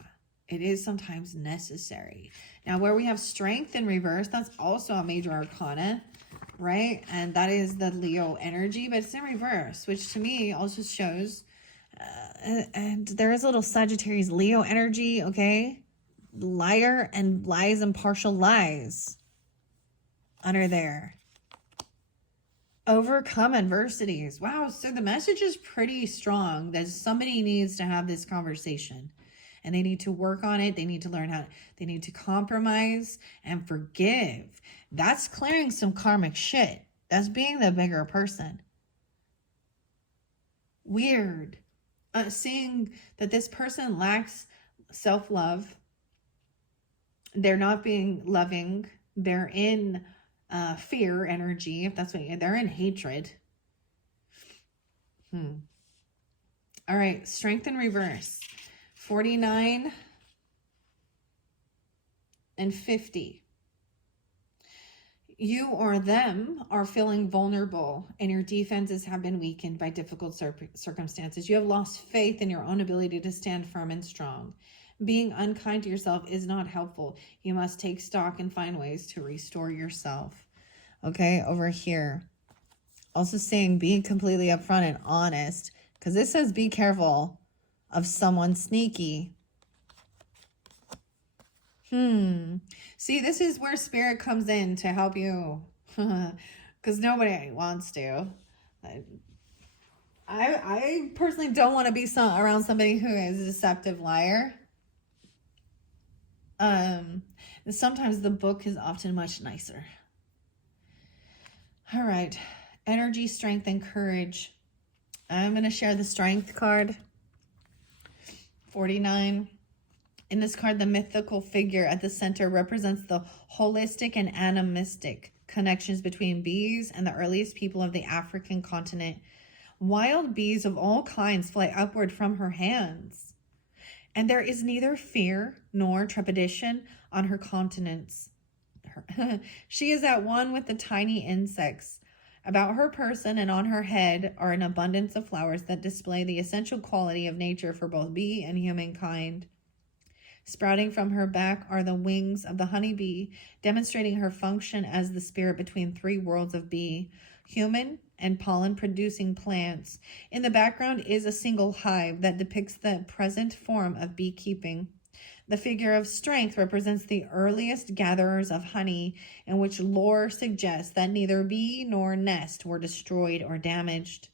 it is sometimes necessary. Now, where we have strength in reverse, that's also a major arcana, right? And that is the Leo energy, but it's in reverse, which to me also shows, and there is a little Sagittarius Leo energy, okay? Liar and lies and partial lies under there. Overcome adversities. Wow, so the message is pretty strong that somebody needs to have this conversation and they need to work on it. They need to learn they need to compromise and forgive. That's clearing some karmic shit. That's being the bigger person. Weird. Seeing that this person lacks self-love. They're not being loving. They're in fear energy, if that's what they're in, hatred. All right, strength in reverse. 49 and 50. You or them are feeling vulnerable and your defenses have been weakened by difficult circumstances. You have lost faith in your own ability to stand firm and strong. Being unkind to yourself is not helpful. You must take stock and find ways to restore yourself. Okay, over here. Also saying being completely upfront and honest. Because this says be careful of someone sneaky. See, this is where spirit comes in to help you. Because nobody wants to. I personally don't want to be around somebody who is a deceptive liar. Sometimes the book is often much nicer. All right. Energy, strength, and courage. I'm going to share the strength card. 49. In this card, the mythical figure at the center represents the holistic and animistic connections between bees and the earliest people of the African continent. Wild bees of all kinds fly upward from her hands, and there is neither fear nor trepidation on her countenance. She is at one with the tiny insects. About her person and on her head are an abundance of flowers that display the essential quality of nature for both bee and humankind. Sprouting from her back are the wings of the honeybee, demonstrating her function as the spirit between three worlds of bee, human and pollen-producing plants. In the background is a single hive that depicts the present form of beekeeping. The figure of strength represents the earliest gatherers of honey, in which lore suggests that neither bee nor nest were destroyed or damaged.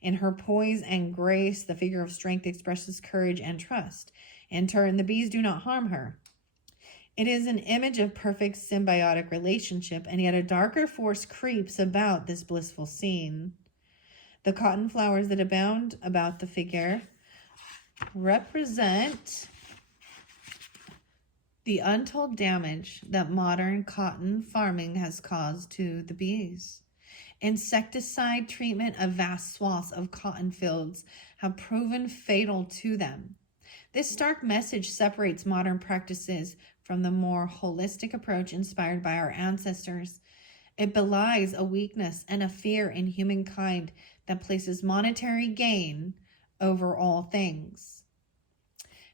In her poise and grace, the figure of strength expresses courage and trust. In turn, the bees do not harm her. It is an image of perfect symbiotic relationship, and yet a darker force creeps about this blissful scene. The cotton flowers that abound about the figure represent the untold damage that modern cotton farming has caused to the bees. Insecticide treatment of vast swaths of cotton fields have proven fatal to them. This stark message separates modern practices from the more holistic approach inspired by our ancestors. It belies a weakness and a fear in humankind that places monetary gain over all things.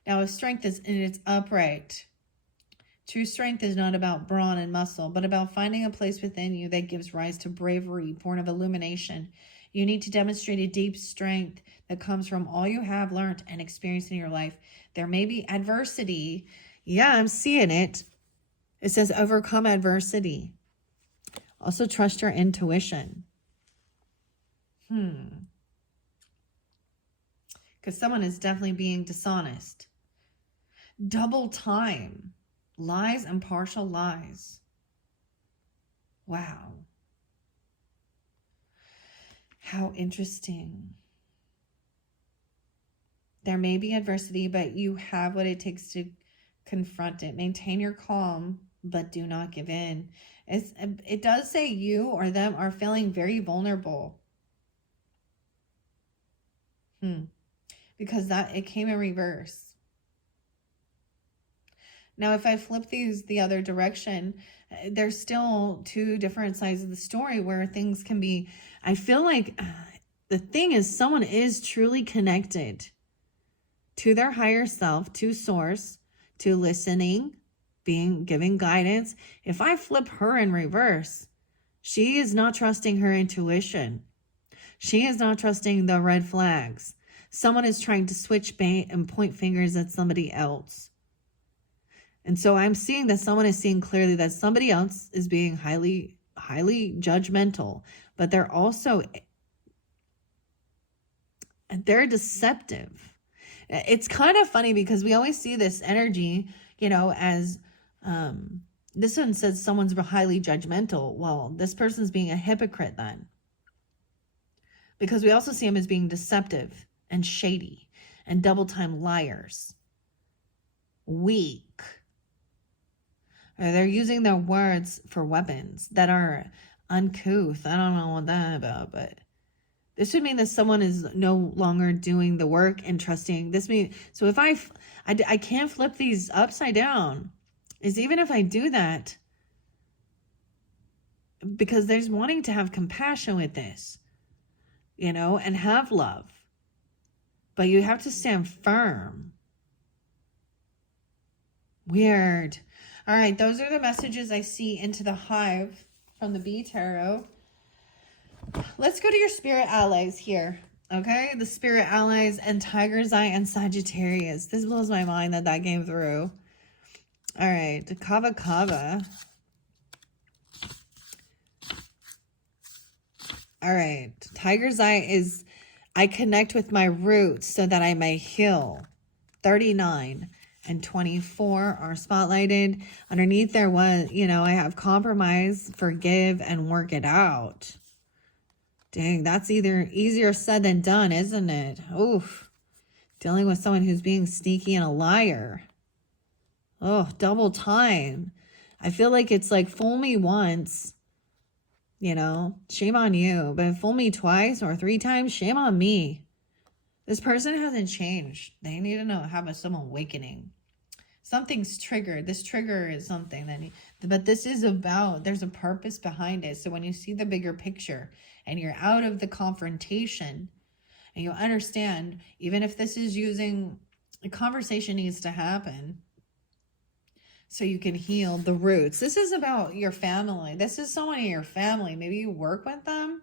Now, if strength is in its upright, true strength is not about brawn and muscle, but about finding a place within you that gives rise to bravery, born of illumination. You need to demonstrate a deep strength that comes from all you have learned and experienced in your life. There may be adversity. Yeah, I'm seeing it. It says overcome adversity. Also trust your intuition. Because someone is definitely being dishonest. Double time. Lies and partial lies. Wow. How interesting. There may be adversity, but you have what it takes to confront it. Maintain your calm, but do not give in. It does say you or them are feeling very vulnerable. Because it came in reverse. Now, if I flip these the other direction, there's still two different sides of the story where things can be, I feel like the thing is someone is truly connected to their higher self, to source, to listening, giving guidance. If I flip her in reverse, she is not trusting her intuition. She is not trusting the red flags. Someone is trying to switch bait and point fingers at somebody else. And so I'm seeing that someone is seeing clearly that somebody else is being highly judgmental, but they're deceptive. It's kind of funny because we always see this energy, as this one says someone's highly judgmental. Well, this person's being a hypocrite then. Because we also see them as being deceptive and shady and double-time liars. Weak. They're using their words for weapons that are uncouth. I don't know what that's about, but this would mean that someone is no longer doing the work and trusting. This means, so if I can't flip these upside down, is even if I do that, because there's wanting to have compassion with this, and have love, but you have to stand firm. Weird. All right, those are the messages I see into the hive from the Bee Tarot. Let's go to your spirit allies here, okay? The spirit allies and Tiger's Eye and Sagittarius. This blows my mind that came through. All right, Kava Kava. All right, Tiger's Eye is, I connect with my roots so that I may heal. 39 and 24 are spotlighted. Underneath there was, I have compromise, forgive, and work it out. Dang, that's either easier said than done, isn't it? Oof. Dealing with someone who's being sneaky and a liar. Oh, double time. I feel like it's like fool me once, You know, shame on you. But fool me twice or 3 times, shame on me. This person hasn't changed. They need to have some awakening. Something's triggered. This trigger is something but this is about, there's a purpose behind it. So when you see the bigger picture and you're out of the confrontation and you understand, even if this is using, a conversation needs to happen so you can heal the roots. This is about your family. This is someone in your family. Maybe you work with them.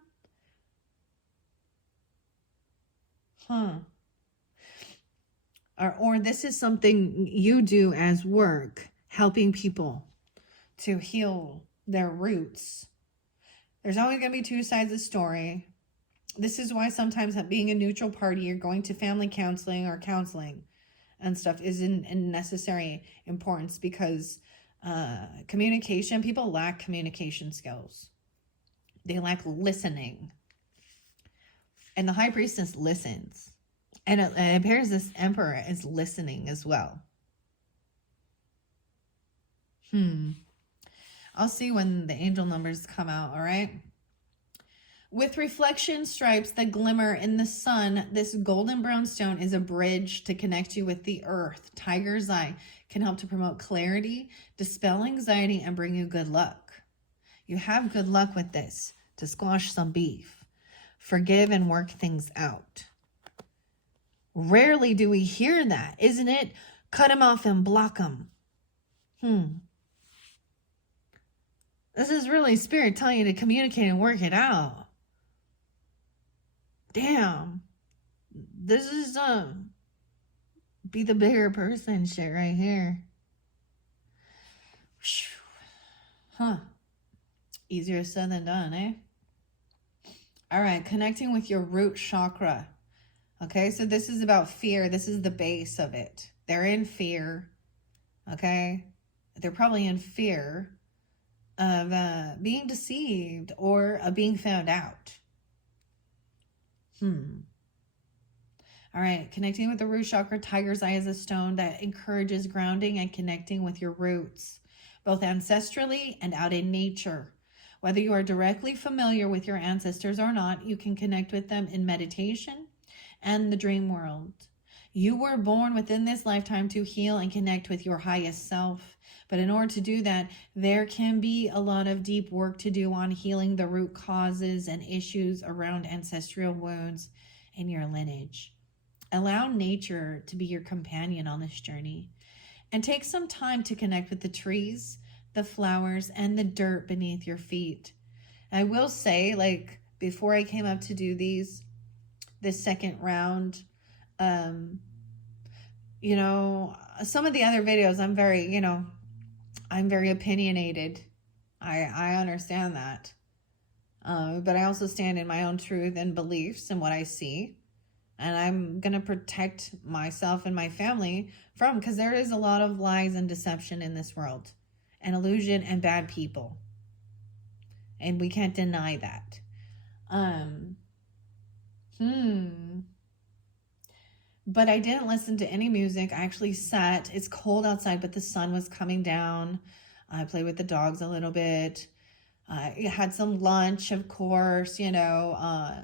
Or this is something you do as work, helping people to heal their roots. There's always going to be 2 sides of the story. This is why sometimes being a neutral party or going to family counseling or counseling and stuff is in necessary importance, because communication, people lack communication skills. They lack listening. And the High Priestess listens. And it appears this Emperor is listening as well. I'll see when the angel numbers come out, all right? With reflection stripes that glimmer in the sun, this golden brown stone is a bridge to connect you with the earth. Tiger's Eye can help to promote clarity, dispel anxiety, and bring you good luck. You have good luck with this, to squash some beef, forgive and work things out. Rarely do we hear that, isn't it? Cut them off and block them. This is really Spirit telling you to communicate and work it out. Damn. This is be the bigger person shit right here. Easier said than done, eh? All right, connecting with your root chakra. Okay, so this is about fear. This is the base of it. They're in fear. Okay, they're probably in fear of being deceived or of being found out. All right, connecting with the root chakra. Tiger's Eye is a stone that encourages grounding and connecting with your roots, both ancestrally and out in nature. Whether you are directly familiar with your ancestors or not, you can connect with them in meditation and the dream world. You were born within this lifetime to heal and connect with your highest self. But in order to do that, there can be a lot of deep work to do on healing the root causes and issues around ancestral wounds in your lineage. Allow nature to be your companion on this journey, and take some time to connect with the trees, the flowers, and the dirt beneath your feet. I will say, like, before I came up to do this second round, you know, some of the other videos, I'm very opinionated. I understand that. But I also stand in my own truth and beliefs and what I see. And I'm going to protect myself and my family because there is a lot of lies and deception in this world, and illusion and bad people. And we can't deny that. But I didn't listen to any music. I actually sat. It's cold outside, but the sun was coming down. I played with the dogs a little bit. I had some lunch, of course, my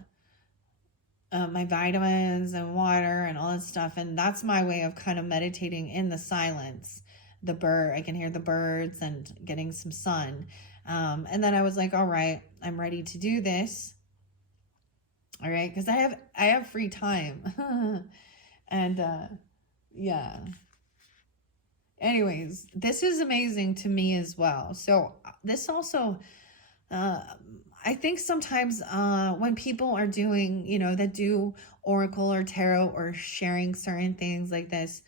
vitamins and water and all that stuff. And that's my way of kind of meditating in the silence. I can hear the birds and getting some sun. And then I was like, all right, I'm ready to do this. All right. Cause I have free time. And, yeah. Anyways, this is amazing to me as well. So this also, I think sometimes when people are doing, that do oracle or tarot or sharing certain things like this,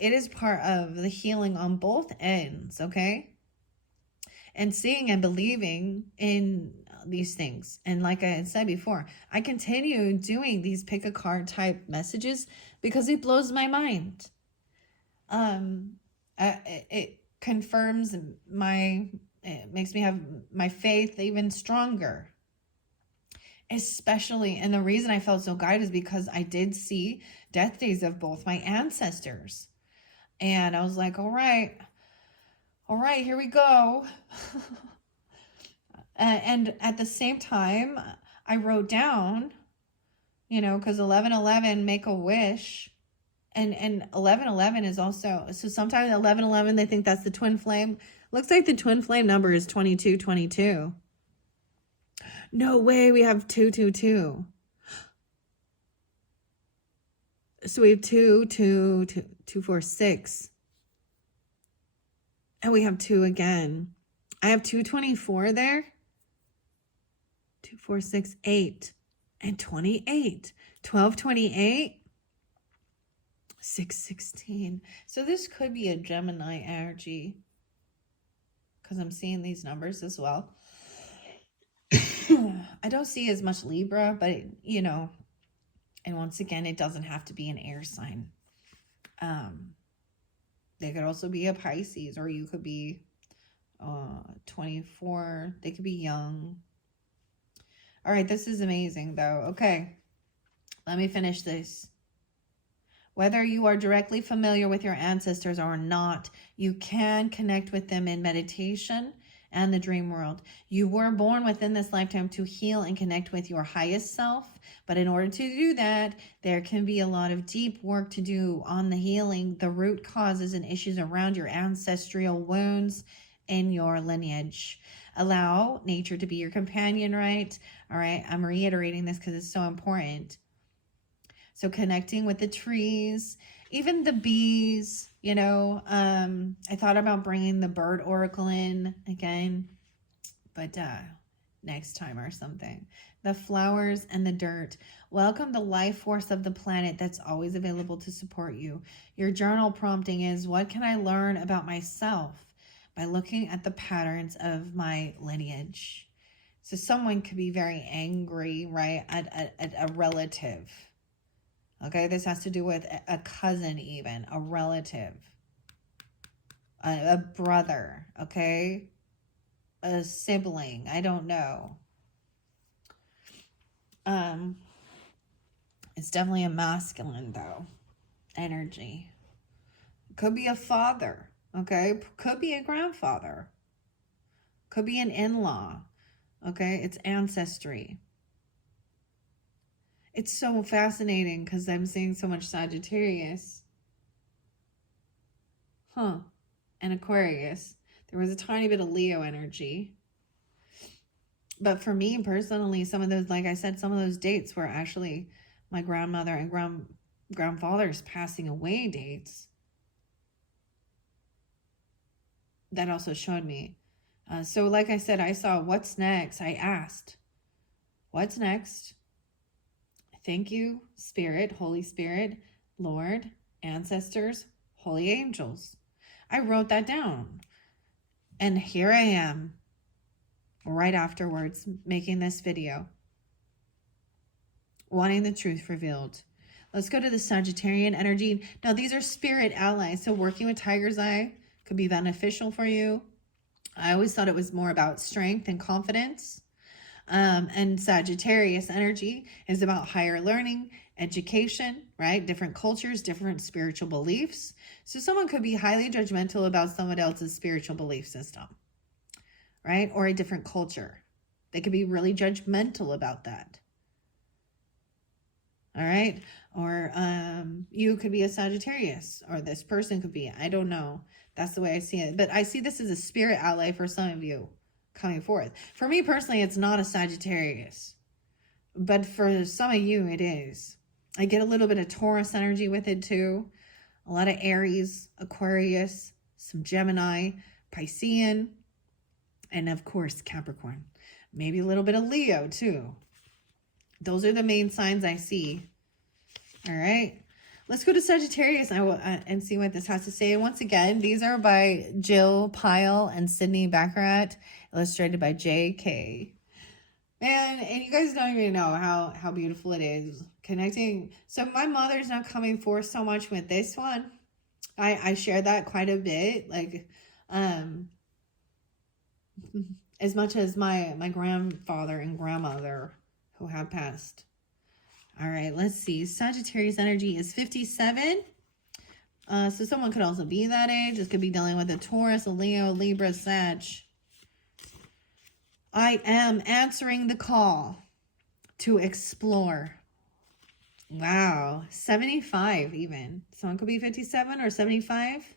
it is part of the healing on both ends, okay? And seeing and believing in these things. And like I had said before, I continue doing these pick a card type messages because it blows my mind. It confirms it makes me have my faith even stronger. Especially, and the reason I felt so guided is because I did see death days of both my ancestors. And I was like, all right, here we go. And at the same time, I wrote down, you know, because 1111, make a wish. And 1111 is also, so sometimes 1111, they think that's the twin flame. Looks like the twin flame number is 2222. No way, we have 222. So we have 2, 2, 2, 2, 4, 6. And we have 2 again. I have 224 there. 2, 4, 6, 8. And 28. 1228. 616. So this could be a Gemini energy, because I'm seeing these numbers as well. I don't see as much Libra, but you know, and once again, it doesn't have to be an air sign. They could also be a Pisces, or you could be 24. They could be young. All right, this is amazing though. Okay, let me finish this. Whether you are directly familiar with your ancestors or not, you can connect with them in meditation and the dream world. You were born within this lifetime to heal and connect with your highest self. But in order to do that, there can be a lot of deep work to do on the healing, the root causes and issues around your ancestral wounds in your lineage. Allow nature to be your companion, right? All right, I'm reiterating this because it's so important. So connecting with the trees, even the bees, you know, I thought about bringing the bird oracle in again, but next time or something. The flowers and the dirt. Welcome the life force of the planet that's always available to support you. Your journal prompting is, what can I learn about myself by looking at the patterns of my lineage? So someone could be very angry, right, at a relative. Okay, this has to do with a cousin even, a relative, a brother, okay, a sibling, I don't know. It's definitely a masculine, though, energy. Could be a father, okay, could be a grandfather, could be an in-law, okay, it's ancestry. It's so fascinating because I'm seeing so much Sagittarius. And Aquarius. There was a tiny bit of Leo energy. But for me personally, some of those, like I said, some of those dates were actually my grandmother and grandfather's passing away dates. That also showed me. So like I said, I saw what's next. I asked, what's next? Thank you, Spirit, Holy Spirit, Lord, ancestors, holy angels. I wrote that down. And here I am, right afterwards, making this video, wanting the truth revealed. Let's go to the Sagittarian energy. Now, these are spirit allies, so working with Tiger's Eye could be beneficial for you. I always thought it was more about strength and confidence. And Sagittarius energy is about higher learning, education, right? Different cultures, different spiritual beliefs. So someone could be highly judgmental about someone else's spiritual belief system, right? Or a different culture. They could be really judgmental about that. All right. Or you could be a Sagittarius, or this person could be, I don't know. That's the way I see it. But I see this as a spirit ally for some of you coming forth. For me personally, it's not a Sagittarius, but for some of you, it is. I get a little bit of Taurus energy with it too. A lot of Aries, Aquarius, some Gemini, Piscean, and of course, Capricorn. Maybe a little bit of Leo too. Those are the main signs I see. All right. Let's go to Sagittarius and see what this has to say. And once again, these are by Jill Pyle and Sydney Baccarat, illustrated by J.K. Man, and you guys don't even know how beautiful it is. Connecting. So my mother's not coming forth so much with this one. I share that quite a bit. Like, as much as my grandfather and grandmother who have passed. All right, let's see. Sagittarius energy is 57. So someone could also be that age. This could be dealing with a Taurus, a Leo, Libra, Sag. I am answering the call to explore. Wow, 75 even. Someone could be 57 or 75.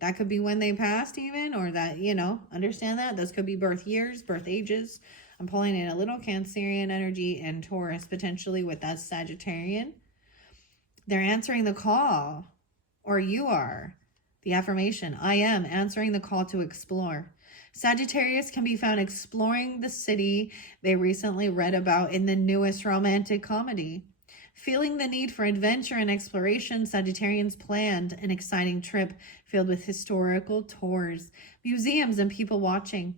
That could be when they passed even, or that, understand that. Those could be birth years, birth ages. I'm pulling in a little Cancerian energy and Taurus potentially with that Sagittarian. They're answering the call, or you are. The affirmation, I am answering the call to explore. Sagittarius can be found exploring the city they recently read about in the newest romantic comedy. Feeling the need for adventure and exploration, Sagittarians planned an exciting trip filled with historical tours, museums, and people watching.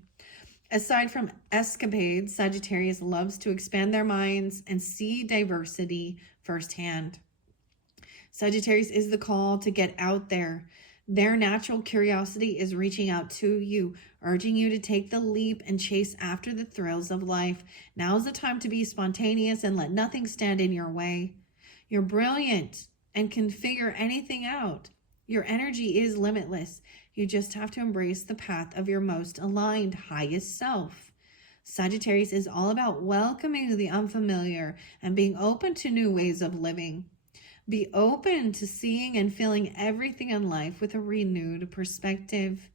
Aside from escapades, Sagittarius loves to expand their minds and see diversity firsthand. Sagittarius is the call to get out there. Their natural curiosity is reaching out to you, urging you to take the leap and chase after the thrills of life. Now's the time to be spontaneous and let nothing stand in your way. You're brilliant and can figure anything out. Your energy is limitless. You just have to embrace the path of your most aligned, highest self. Sagittarius is all about welcoming the unfamiliar and being open to new ways of living. Be open to seeing and feeling everything in life with a renewed perspective.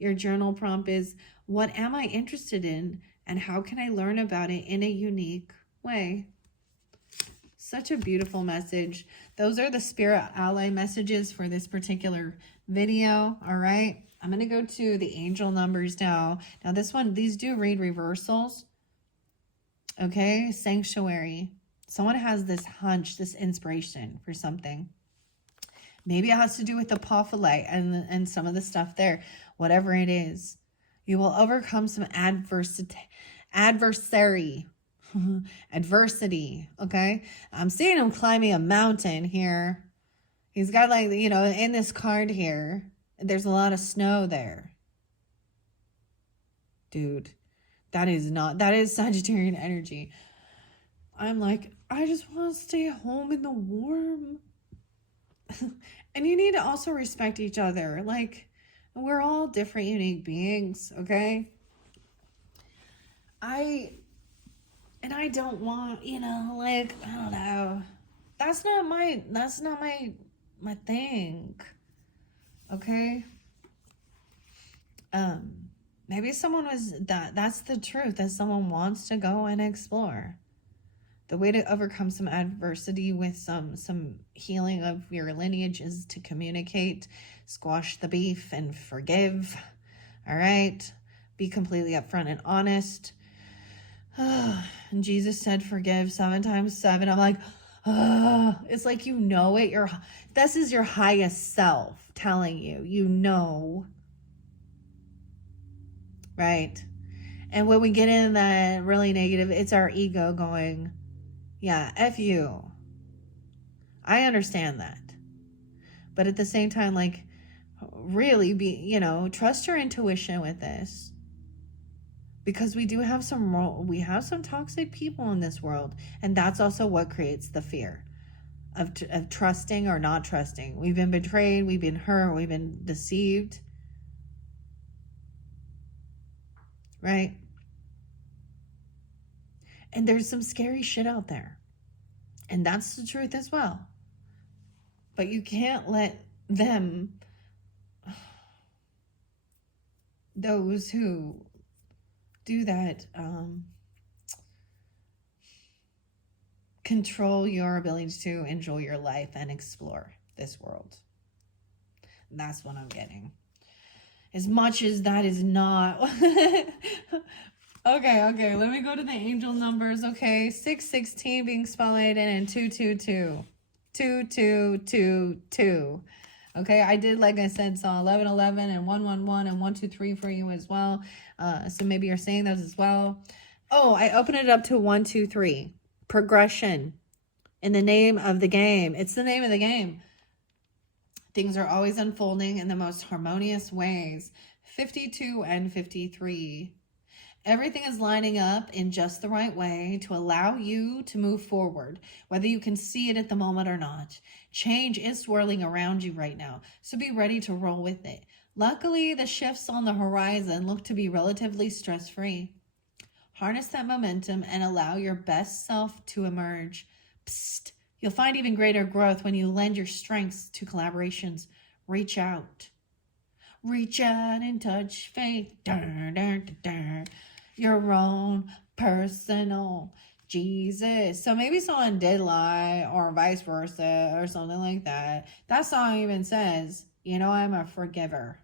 Your journal prompt is, what am I interested in and how can I learn about it in a unique way? Such a beautiful message. Those are the spirit ally messages for this particular video. All right. I'm going to go to the angel numbers now. Now these do read reversals. Okay. Sanctuary. Someone has this hunch, this inspiration for something. Maybe it has to do with the apophyllite and some of the stuff there. Whatever it is, you will overcome some adversary. Adversity. Okay. I'm seeing him climbing a mountain here. He's got in this card here, there's a lot of snow there. Dude, that is Sagittarian energy. I'm like, I just want to stay home in the warm. And you need to also respect each other. Like, we're all different, unique beings, okay? I don't want, I don't know. That's not my thing. Okay? Maybe someone that's the truth, that someone wants to go and explore. The way to overcome some adversity with some healing of your lineage is to communicate, squash the beef, and forgive. All right? Be completely upfront and honest. And Jesus said, forgive 7 times 7. I'm like, it's like, it. This is your highest self telling you, right? And when we get in that really negative, it's our ego going, yeah, F you. I understand that. But at the same time, really trust your intuition with this. Because we have some toxic people in this world. And that's also what creates the fear of trusting or not trusting. We've been betrayed, we've been hurt, we've been deceived. Right? And there's some scary shit out there. And that's the truth as well. But you can't let them, those who do that, control your ability to enjoy your life and explore this world. That's what I'm getting. As much as that is not... Okay, let me go to the angel numbers. Okay, 616 being spotlighted and 222. 2222. Okay, I did, like I said, saw 1111 and 111 and 123 for you as well. So maybe you're saying those as well. Oh, I opened it up to 123. Progression. In the name of the game. It's the name of the game. Things are always unfolding in the most harmonious ways. 52 and 53. Everything is lining up in just the right way to allow you to move forward, whether you can see it at the moment or not. Change is swirling around you right now, so be ready to roll with it. Luckily, the shifts on the horizon look to be relatively stress-free. Harness that momentum and allow your best self to emerge. Psst. You'll find even greater growth when you lend your strengths to collaborations. Reach out. Reach out and touch faith. Your own personal Jesus. So maybe someone did lie or vice versa or something like that. That song even says, you know, I'm a forgiver.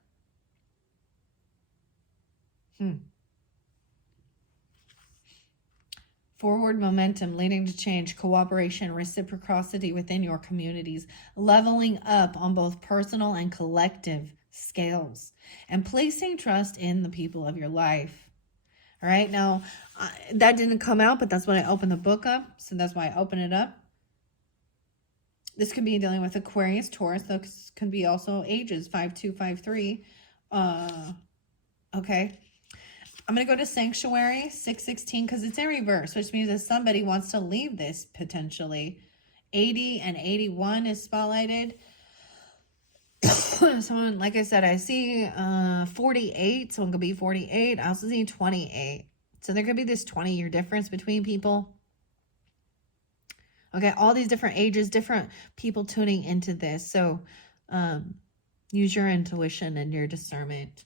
Forward momentum leading to change, cooperation, reciprocity within your communities, leveling up on both personal and collective scales, and placing trust in the people of your life. All right, now that didn't come out, but that's when I opened the book up, so that's why I open it up. This could be dealing with Aquarius, Taurus. This could be also ages 5-2, 5-3. Okay. I'm going to go to Sanctuary 616 because it's in reverse, which means that somebody wants to leave this potentially. 80 and 81 is spotlighted. Someone, like I said, I see 48. Someone could be 48. I also see 28. So there could be this 20-year difference between people. Okay, all these different ages, different people tuning into this. So use your intuition and your discernment.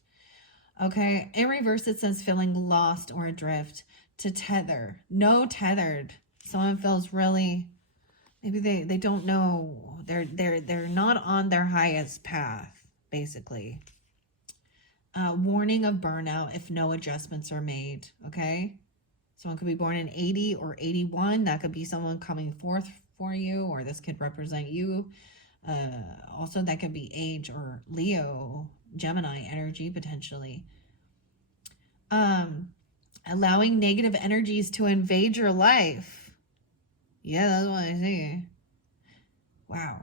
Okay, in reverse, it says feeling lost or adrift. To tether. No tethered. Someone feels really, maybe they don't know. They're not on their highest path, basically. Warning of burnout if no adjustments are made. Okay, someone could be born in 80 or 81. That could be someone coming forth for you, or this could represent you. Also, that could be age or Leo, Gemini energy potentially. Allowing negative energies to invade your life. Yeah, that's what I see. Wow.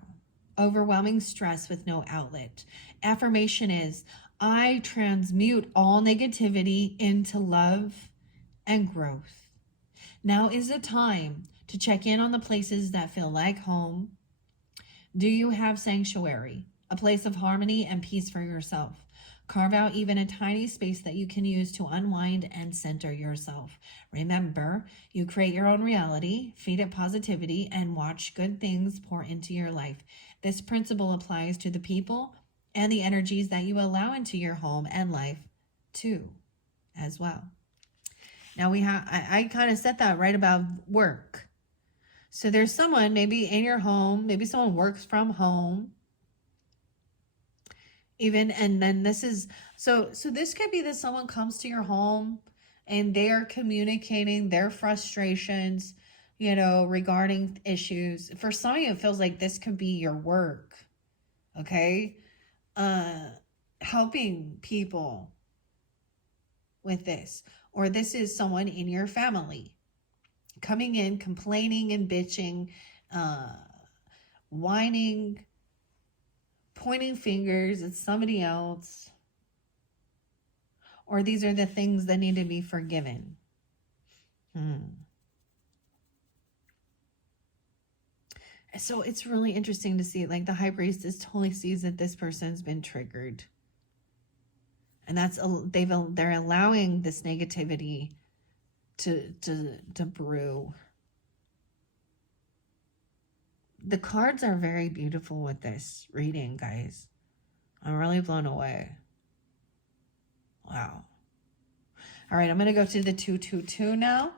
Overwhelming stress with no outlet. Affirmation is, I transmute all negativity into love and growth. Now is the time to check in on the places that feel like home. Do you have sanctuary, a place of harmony and peace for yourself? Carve out even a tiny space that you can use to unwind and center yourself. Remember, you create your own reality, feed it positivity, and watch good things pour into your life. This principle applies to the people and the energies that you allow into your home and life too, as well. Now I kind of set that right about work. So there's someone maybe in your home, maybe someone works from home. Even, and then this is, so this could be that someone comes to your home and they are communicating their frustrations, you know, regarding issues. For some of you, it feels like this could be your work. Okay. Helping people with this, or this is someone in your family coming in, complaining and bitching, whining, pointing fingers at somebody else, or these are the things that need to be forgiven. So it's really interesting to see, like the High Priestess totally sees that this person's been triggered, and they're allowing this negativity to brew. The cards are very beautiful with this reading, guys. I'm really blown away. Wow. All right, I'm going to go to the 222 now.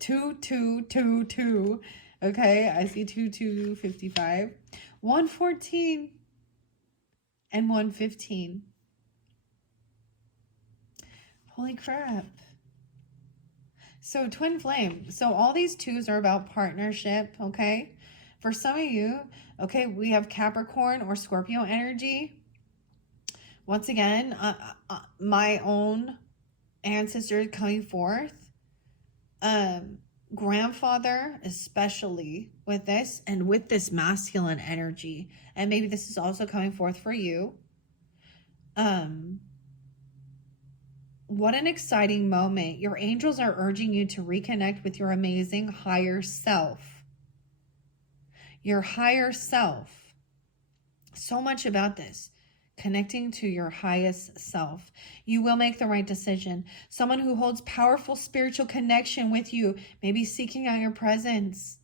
2222. Okay, I see 2255. 114 and 115. Holy crap. So twin flame. So all these twos are about partnership, okay? For some of you, okay, we have Capricorn or Scorpio energy. Once again, my own ancestors coming forth. Grandfather, especially with this, and with this masculine energy. And maybe this is also coming forth for you. What an exciting moment. Your angels are urging you to reconnect with your amazing higher self. Your higher self. So much about this. connecting to your highest self. You will make the right decision. Someone who holds powerful spiritual connection with you, maybe seeking out your presence.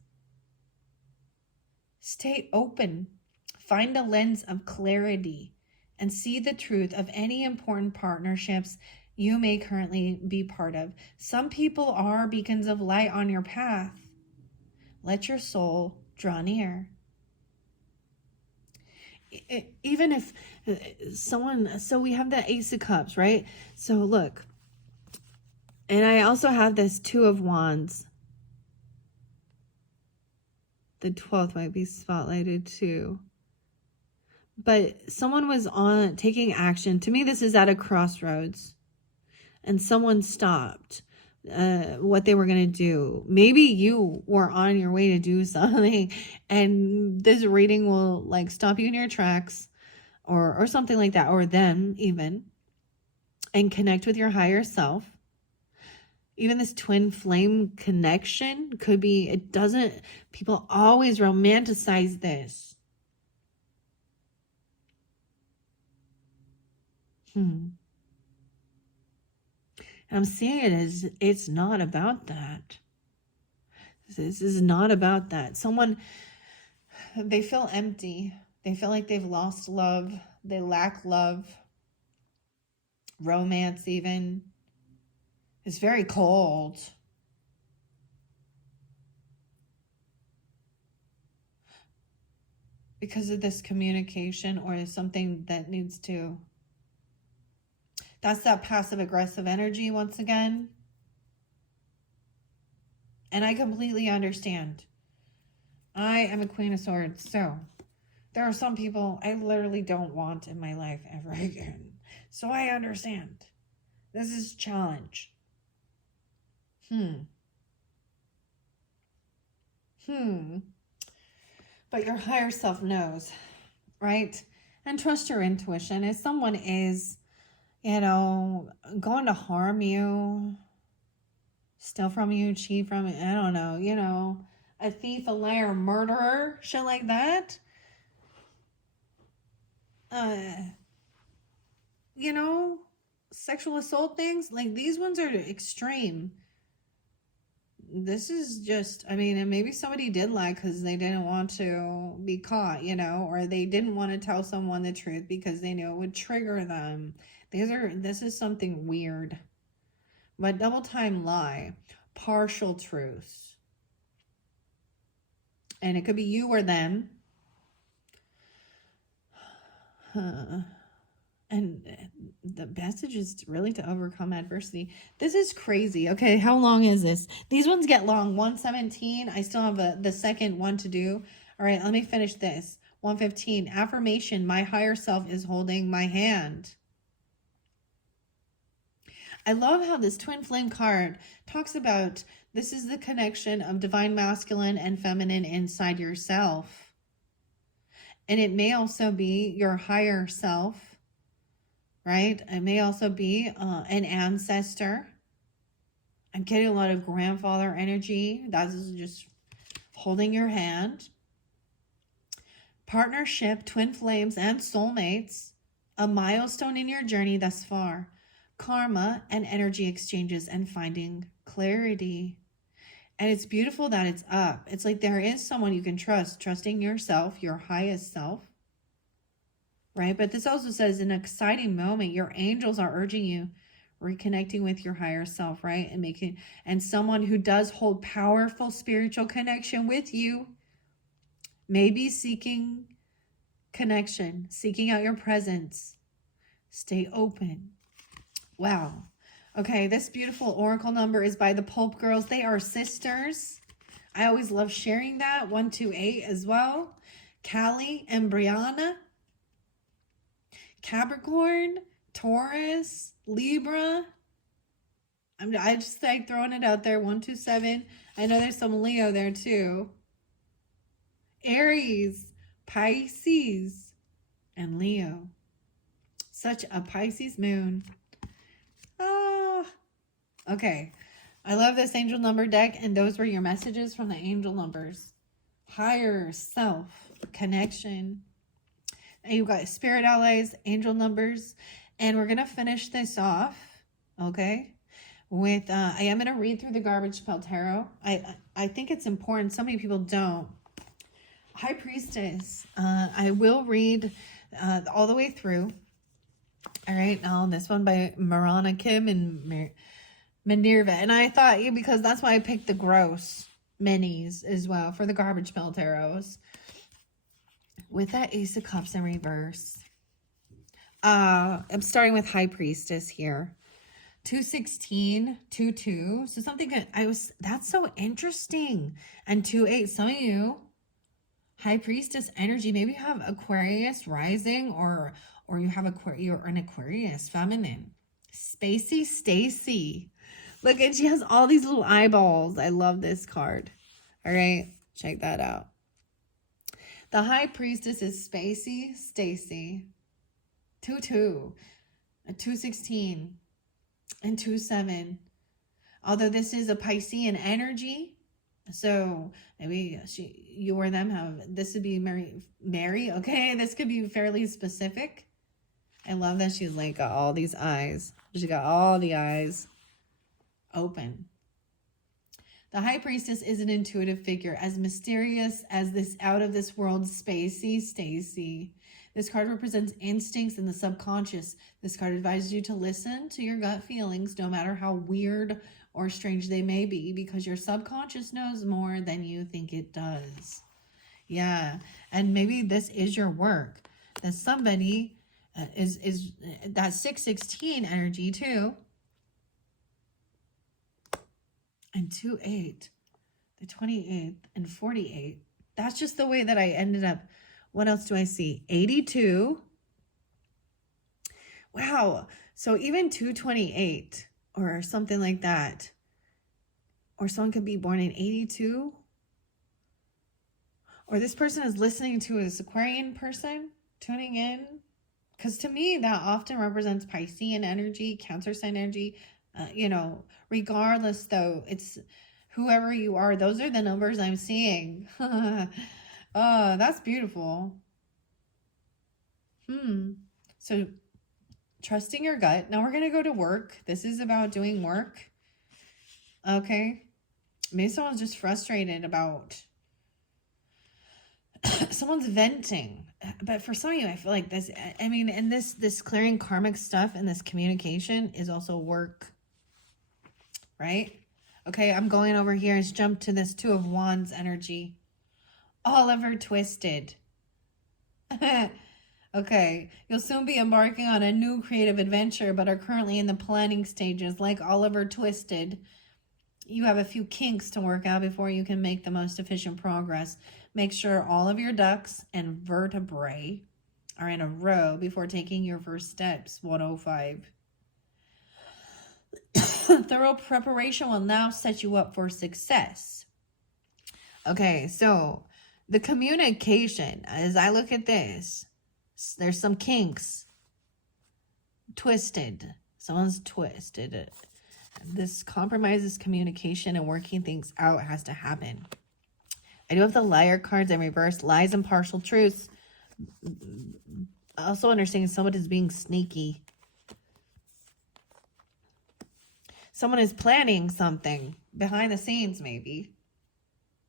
Stay open. Find a lens of clarity and see the truth of any important partnerships you may currently be part of. Some people are beacons of light on your path. Let your soul draw near. Even if someone, so we have the Ace of Cups, right? So look, and I also have this Two of Wands. The 12th might be spotlighted too. But someone was taking action. To me, this is at a crossroads. And someone stopped what they were going to do. Maybe you were on your way to do something. And this reading will like stop you in your tracks. Or something like that. Or them even. And connect with your higher self. Even this twin flame connection could be, it doesn't, people always romanticize this. And I'm seeing it as it's not about that. This is not about that. Someone, they feel empty. They feel like they've lost love. They lack love. Romance even. It's very cold. Because of this communication or something that needs to. That's that passive aggressive energy once again. And I completely understand. I am a Queen of Swords. So there are some people I literally don't want in my life ever again. So I understand. This is a challenge. But your higher self knows, right? And trust your intuition. If someone is, going to harm you, steal from you, cheat from you, I don't know, a thief, a liar, a murderer, shit like that. Sexual assault things, like these ones are extreme. This is just, and maybe somebody did lie because they didn't want to be caught, or they didn't want to tell someone the truth because they knew it would trigger them. This is something weird. But double time lie, partial truths. And it could be you or them. And the message is really to overcome adversity. This is crazy. Okay, how long is this? These ones get long. 117. I still have the second one to do. All right, let me finish this. 115. Affirmation. My higher self is holding my hand. I love how this twin flame card talks about this is the connection of divine masculine and feminine inside yourself. And it may also be your higher self, right? It may also be an ancestor. I'm getting a lot of grandfather energy. That is just holding your hand. Partnership, twin flames, and soulmates. A milestone in your journey thus far. Karma and energy exchanges and finding clarity. And it's beautiful that it's up. It's like there is someone you can trust, trusting yourself, your highest self. Right? But this also says an exciting moment. Your angels are urging you, reconnecting with your higher self, right? And someone who does hold powerful spiritual connection with you may be seeking connection, seeking out your presence. Stay open. Wow. Okay, this beautiful oracle number is by the Pulp Girls. They are sisters. I always love sharing that. 128 as well. Callie and Brianna. Capricorn, Taurus, Libra. I just like throwing it out there. 127. I know there's some Leo there too. Aries, Pisces, and Leo. Such a Pisces moon. Okay. I love this angel number deck, and those were your messages from the angel numbers. Higher self connection. And you got spirit allies, angel numbers, and we're gonna finish this off, okay? With I am gonna read through the Garbage Pail Tarot. I think it's important. So many people don't. High Priestess. I will read all the way through. All right, now this one by Marana Kim and Minerva. And I thought, because that's why I picked the gross minis as well for the Garbage Pail Tarots. With that Ace of Cups in reverse. I'm starting with High Priestess here. 216, 22. So something that's so interesting. And 28, some of you, High Priestess energy, maybe you have Aquarius rising or you have you're an Aquarius feminine. Spacey Stacy. Look, and she has all these little eyeballs. I love this card. All right, check that out. The High Priestess is Spacey Stacy. 2-2, a 216, and 2-7. Although this is a Piscean energy, so maybe you or them have, this would be Mary, okay? This could be fairly specific. I love that she's like got all these eyes. She got all the eyes open. The High Priestess is an intuitive figure, as mysterious as this out of this world Spacey Stacy. This card represents instincts in the subconscious. This card advises you to listen to your gut feelings, no matter how weird or strange they may be, because your subconscious knows more than you think it does. Yeah, and maybe this is your work. That somebody is that 616 energy too. And 2-8, the 28th and 48. That's just the way that I ended up. What else do I see? 82. Wow. So even 228 or something like that. Or someone could be born in 82. Or this person is listening to this Aquarian person tuning in. Because to me, that often represents Piscean energy, Cancer sign energy. Regardless though, it's whoever you are, those are the numbers I'm seeing. Oh, that's beautiful. So trusting your gut. Now we're going to go to work. This is about doing work. Okay. Maybe someone's just frustrated about someone's venting. But for some of you, I feel like this, and this clearing karmic stuff and this communication is also work. Right? Okay, I'm going over here and jump to this 2 of Wands energy. Oliver Twisted. Okay, you'll soon be embarking on a new creative adventure, but are currently in the planning stages. Like Oliver Twisted, you have a few kinks to work out before you can make the most efficient progress. Make sure all of your ducks and vertebrae are in a row before taking your first steps. 105. Thorough preparation will now set you up for success. Okay, so the communication, as I look at this, there's some kinks. Twisted. Someone's twisted. This compromises communication, and working things out has to happen. I do have the Liar cards in reverse. Lies and partial truths. Also understanding someone is being sneaky. Someone is planning something behind the scenes, maybe.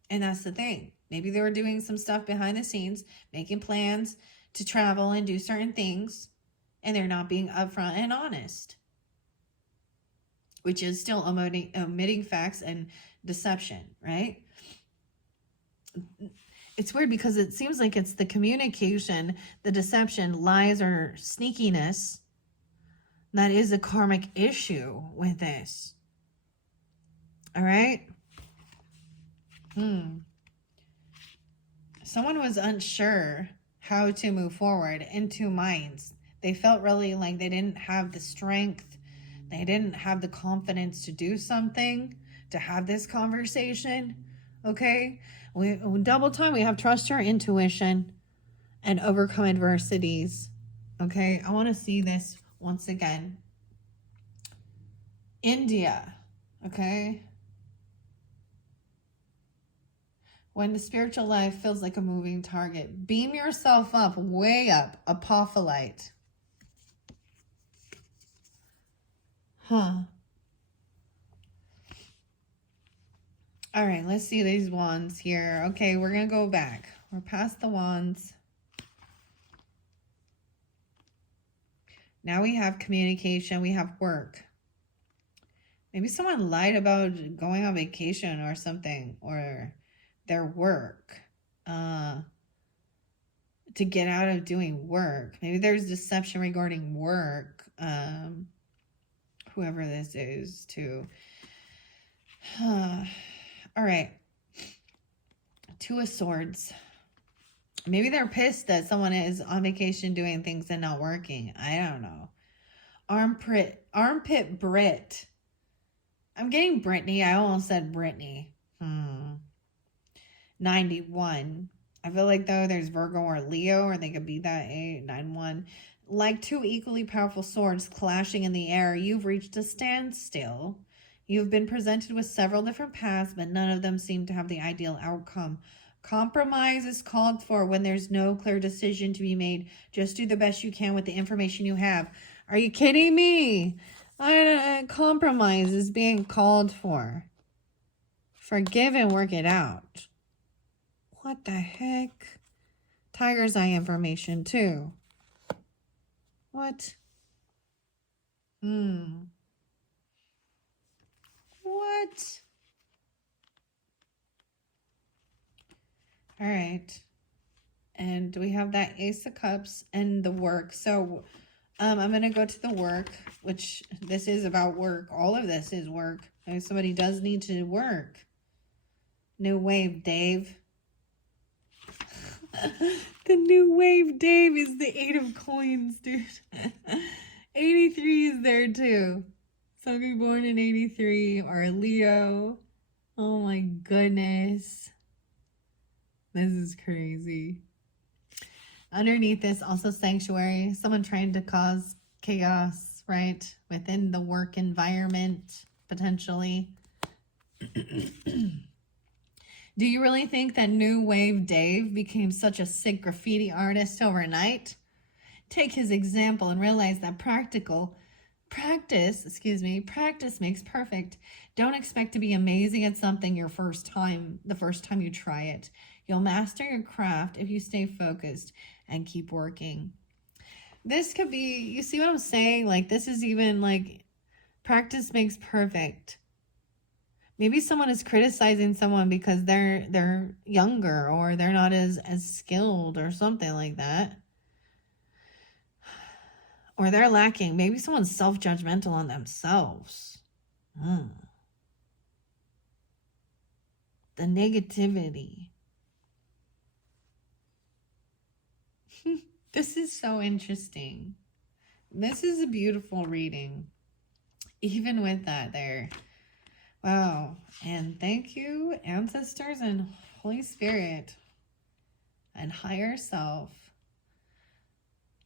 And that's the thing. Maybe they were doing some stuff behind the scenes, making plans to travel and do certain things, and they're not being upfront and honest, which is still omitting facts and deception, right? It's weird because it seems like it's the communication, the deception, lies, or sneakiness that is a karmic issue with this. All right? Someone was unsure how to move forward in 2 minds. They felt really like they didn't have the strength. They didn't have the confidence to do something, to have this conversation. Okay? We double time, we have trust your intuition and overcome adversities. Okay? I want to see this once again. India. Okay? When the spiritual life feels like a moving target, beam yourself up, way up, apophyllite. Huh. All right, let's see these wands here. Okay, we're going to go back. We're past the wands. Now we have communication. We have work. Maybe someone lied about going on vacation or something, or their work. To get out of doing work. Maybe there's deception regarding work. Whoever this is, too. All right. Two of Swords. Maybe they're pissed that someone is on vacation doing things and not working. I don't know. Armpit Brit. I'm getting Brittany. I almost said Brittany. 91. I feel like, though, there's Virgo or Leo, or they could be that 91. Like two equally powerful swords clashing in the air, you've reached a standstill. You've been presented with several different paths, but none of them seem to have the ideal outcome. Compromise is called for when there's no clear decision to be made. Just do the best you can with the information you have. Are you kidding me? Compromise is being called for. Forgive and work it out. What the heck? Tiger's eye information, too. What? What? All right. And we have that Ace of Cups and the work. So I'm going to go to the work, which this is about work. All of this is work. Maybe somebody does need to work. New wave, Dave. The new wave, Dave, is the 8 of coins, dude. 83 is there, too. Somebody born in 83 or a Leo. Oh, my goodness. This is crazy. Underneath this, also Sanctuary. Someone trying to cause chaos, right? Within the work environment, potentially. Do you really think that New Wave Dave became such a sick graffiti artist overnight? Take his example and realize that practice makes perfect. Don't expect to be amazing at something the first time you try it. You'll master your craft if you stay focused and keep working. This could be, you see what I'm saying? Like, this is even like, practice makes perfect. Maybe someone is criticizing someone because they're younger, or they're not as skilled, or something like that. Or they're lacking. Maybe someone's self-judgmental on themselves. The negativity. This is so interesting. This is a beautiful reading. Even with that there. Wow. And thank you, ancestors and Holy Spirit and higher self.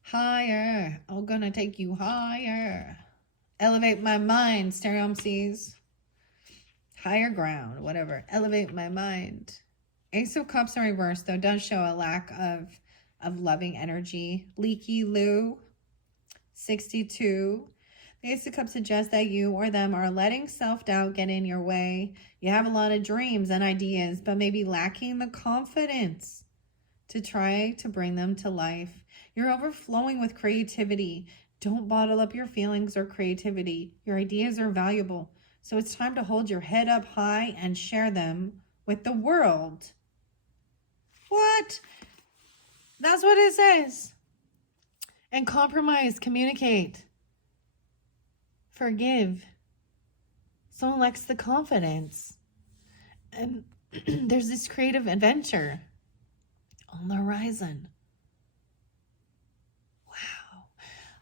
Higher. I'm gonna take you higher. Elevate my mind, Stereomcs. Higher ground, whatever. Elevate my mind. Ace of Cups in reverse, though, does show a lack of loving energy. Leaky Lou, 62. The Ace of Cups suggests that you or them are letting self-doubt get in your way. You have a lot of dreams and ideas, but maybe lacking the confidence to try to bring them to life. You're overflowing with creativity. Don't bottle up your feelings or creativity. Your ideas are valuable, so it's time to hold your head up high and share them with the world. What? That's what it says. And compromise, communicate. Forgive. Someone lacks the confidence. And there's this creative adventure on the horizon. Wow.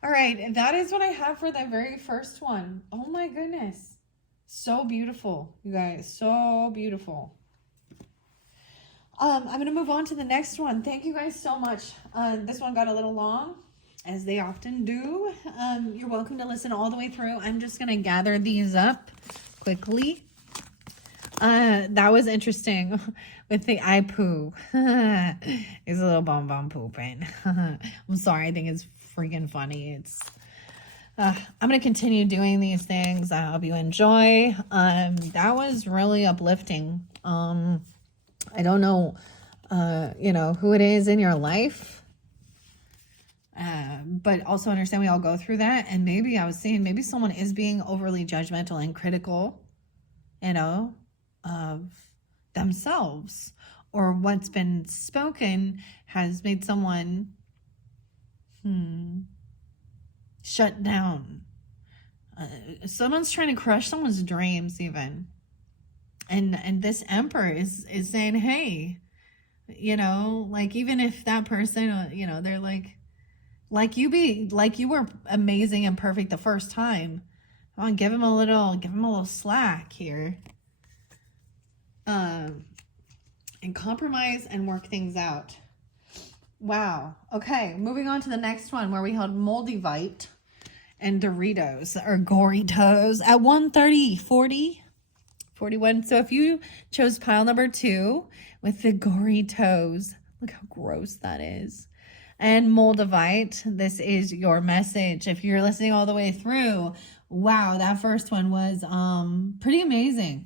All right, that is what I have for the very first one. Oh my goodness. So beautiful, you guys. So beautiful. I'm going to move on to the next one. Thank you guys so much. This one got a little long, as they often do. You're welcome to listen all the way through. I'm just going to gather these up quickly. That was interesting with the eye poo. It's a little bomb pooping. I'm sorry, I think it's freaking funny. I'm gonna continue doing these things. I hope you enjoy. That was really uplifting. I don't know, who it is in your life. But also understand we all go through that. And maybe I was saying, maybe someone is being overly judgmental and critical, of themselves, or what's been spoken has made someone shut down. Someone's trying to crush someone's dreams even. And this emperor is saying, hey, like, even if that person, they're like you were amazing and perfect the first time. Come on, give him a little slack here. And compromise and work things out. Wow. Okay, moving on to the next one, where we held Moldavite and Doritos, or Gorritos, at 130, 40, 41. So if you chose pile number 2 with the Gorritos, look how gross that is, and Moldavite, this is your message. If you're listening all the way through, wow, that first one was pretty amazing.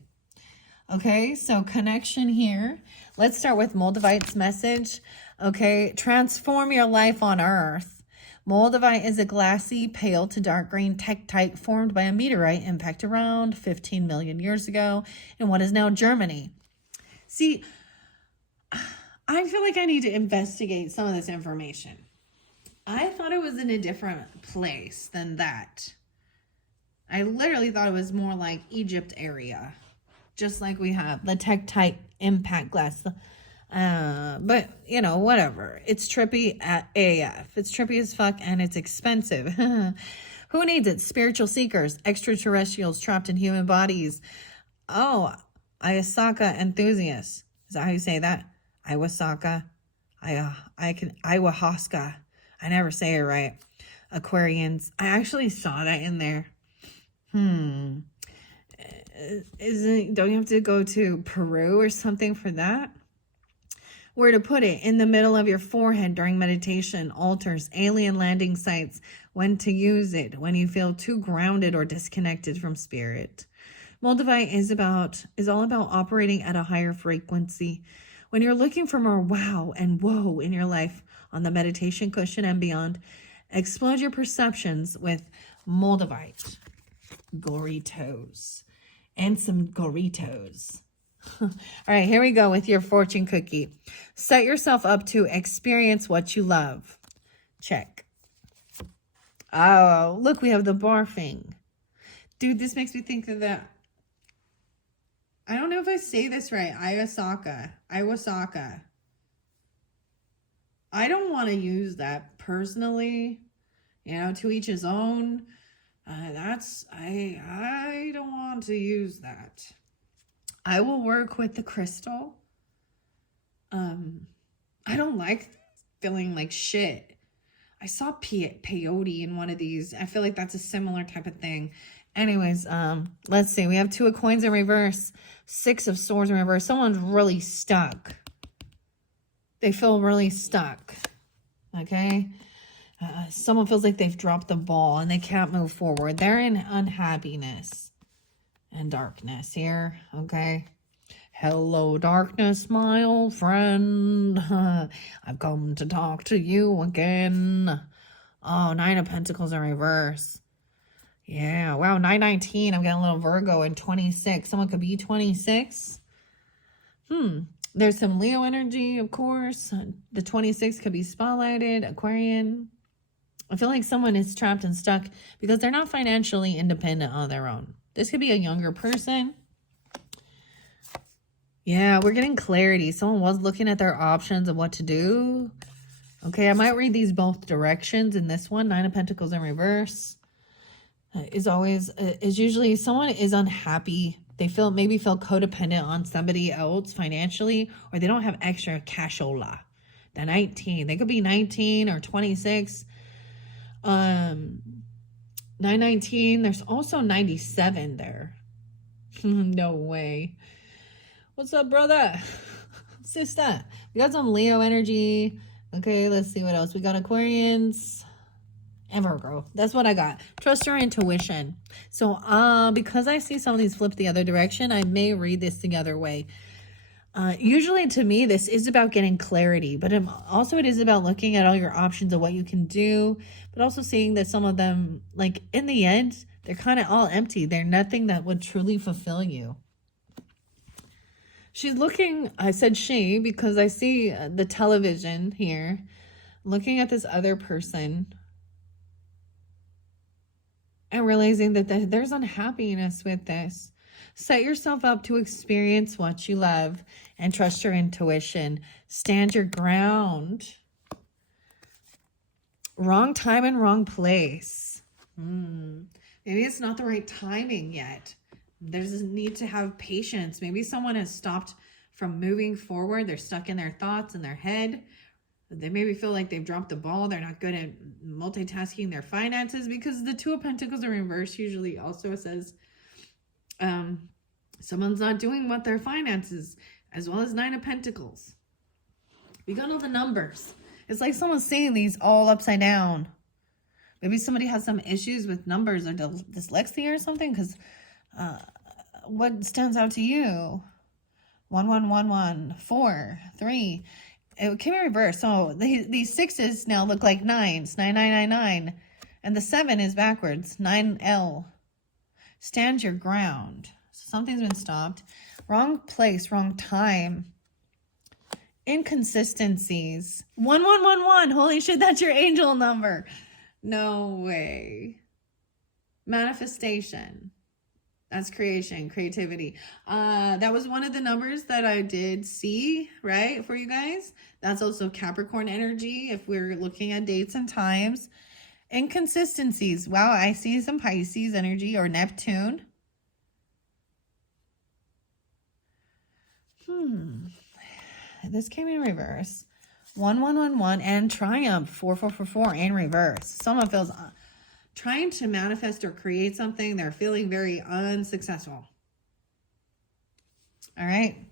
Okay, so connection here. Let's start with Moldavite's message. Okay, transform your life on Earth. Moldavite is a glassy, pale to dark green tektite formed by a meteorite impact around 15 million years ago in what is now Germany. See, I feel like I need to investigate some of this information. I thought it was in a different place than that. I literally thought it was more like Egypt area. Just like we have the tektite impact glass. But, whatever. It's trippy at AF. It's trippy as fuck, and it's expensive. Who needs it? Spiritual seekers, extraterrestrials trapped in human bodies. Oh, ayahuasca enthusiasts. Is that how you say that? Ayahuasca. Ayahuasca. I never say it right. Aquarians. I actually saw that in there. Don't you have to go to Peru or something for that? Where to put it? In the middle of your forehead during meditation, altars, alien landing sites. When to use it? When you feel too grounded or disconnected from spirit. Moldavite is all about operating at a higher frequency. When you're looking for more wow and whoa in your life on the meditation cushion and beyond, explode your perceptions with Moldavite. Gorritos. And some Gorritos. All right, here we go with your fortune cookie. Set yourself up to experience what you love. Check. Oh, look, we have the barfing. Dude, this makes me think of that. I don't know if I say this right. Ayahuasca. I don't want to use that personally. To each his own. I don't want to use that. I will work with the crystal. I don't like feeling like shit. I saw peyote in one of these. I feel like that's a similar type of thing. Anyways, let's see. We have 2 of coins in reverse, 6 of swords in reverse. Someone's really stuck. They feel really stuck. Okay? Someone feels like they've dropped the ball and they can't move forward. They're in unhappiness and darkness here, okay? Hello, darkness, my old friend. I've come to talk to you again. Oh, 9 of Pentacles in reverse. Yeah, wow, 919. I'm getting a little Virgo, and 26. Someone could be 26. There's some Leo energy, of course. The 26 could be spotlighted, Aquarian. I feel like someone is trapped and stuck because they're not financially independent on their own. This could be a younger person. Yeah, we're getting clarity. Someone was looking at their options of what to do. Okay, I might read these both directions in this one. 9 of Pentacles in reverse is usually someone is unhappy. They maybe feel codependent on somebody else financially, or they don't have extra cashola. The 19, they could be 19 or 26. 919, there's also 97 there. No way. What's up, brother? Sister. We got some Leo energy. Okay, let's see what else. We got Aquarians and Virgo. That's what I got. Trust your intuition. So, because I see some of these flip the other direction, I may read this the other way. Usually to me, this is about getting clarity, but also it is about looking at all your options of what you can do, but also seeing that some of them, like in the end, they're kind of all empty. They're nothing that would truly fulfill you. She's looking, I said she, because I see the television here, looking at this other person and realizing that there's unhappiness with this. Set yourself up to experience what you love and trust your intuition. Stand your ground. Wrong time and wrong place. Maybe it's not the right timing yet. There's a need to have patience. Maybe someone has stopped from moving forward. They're stuck in their thoughts in their head. They maybe feel like they've dropped the ball. They're not good at multitasking their finances, because the Two of Pentacles in reverse usually also says someone's not doing what their finances, as well as Nine of Pentacles. We got all the numbers. It's like someone's saying these all upside down. Maybe somebody has some issues with numbers or dyslexia or something, because what stands out to you? 1 1 1 1 4 3. It came in reverse. So these sixes now look like nines. 9 9 9 9, and the 7 is backwards. 9L. Stand your ground. So something's been stopped. Wrong place, wrong time. Inconsistencies. 1 1 1 1. Holy shit, that's your angel number. No way. Manifestation. That's creation, creativity. That was one of the numbers that I did see, right, for you guys. That's also Capricorn energy if we're looking at dates and times. Inconsistencies. Wow, I see some Pisces energy or Neptune. This came in reverse. 1 1 1 1 and Triumph 4 4 4 4 in reverse. Someone feels trying to manifest or create something. They're feeling very unsuccessful. All right.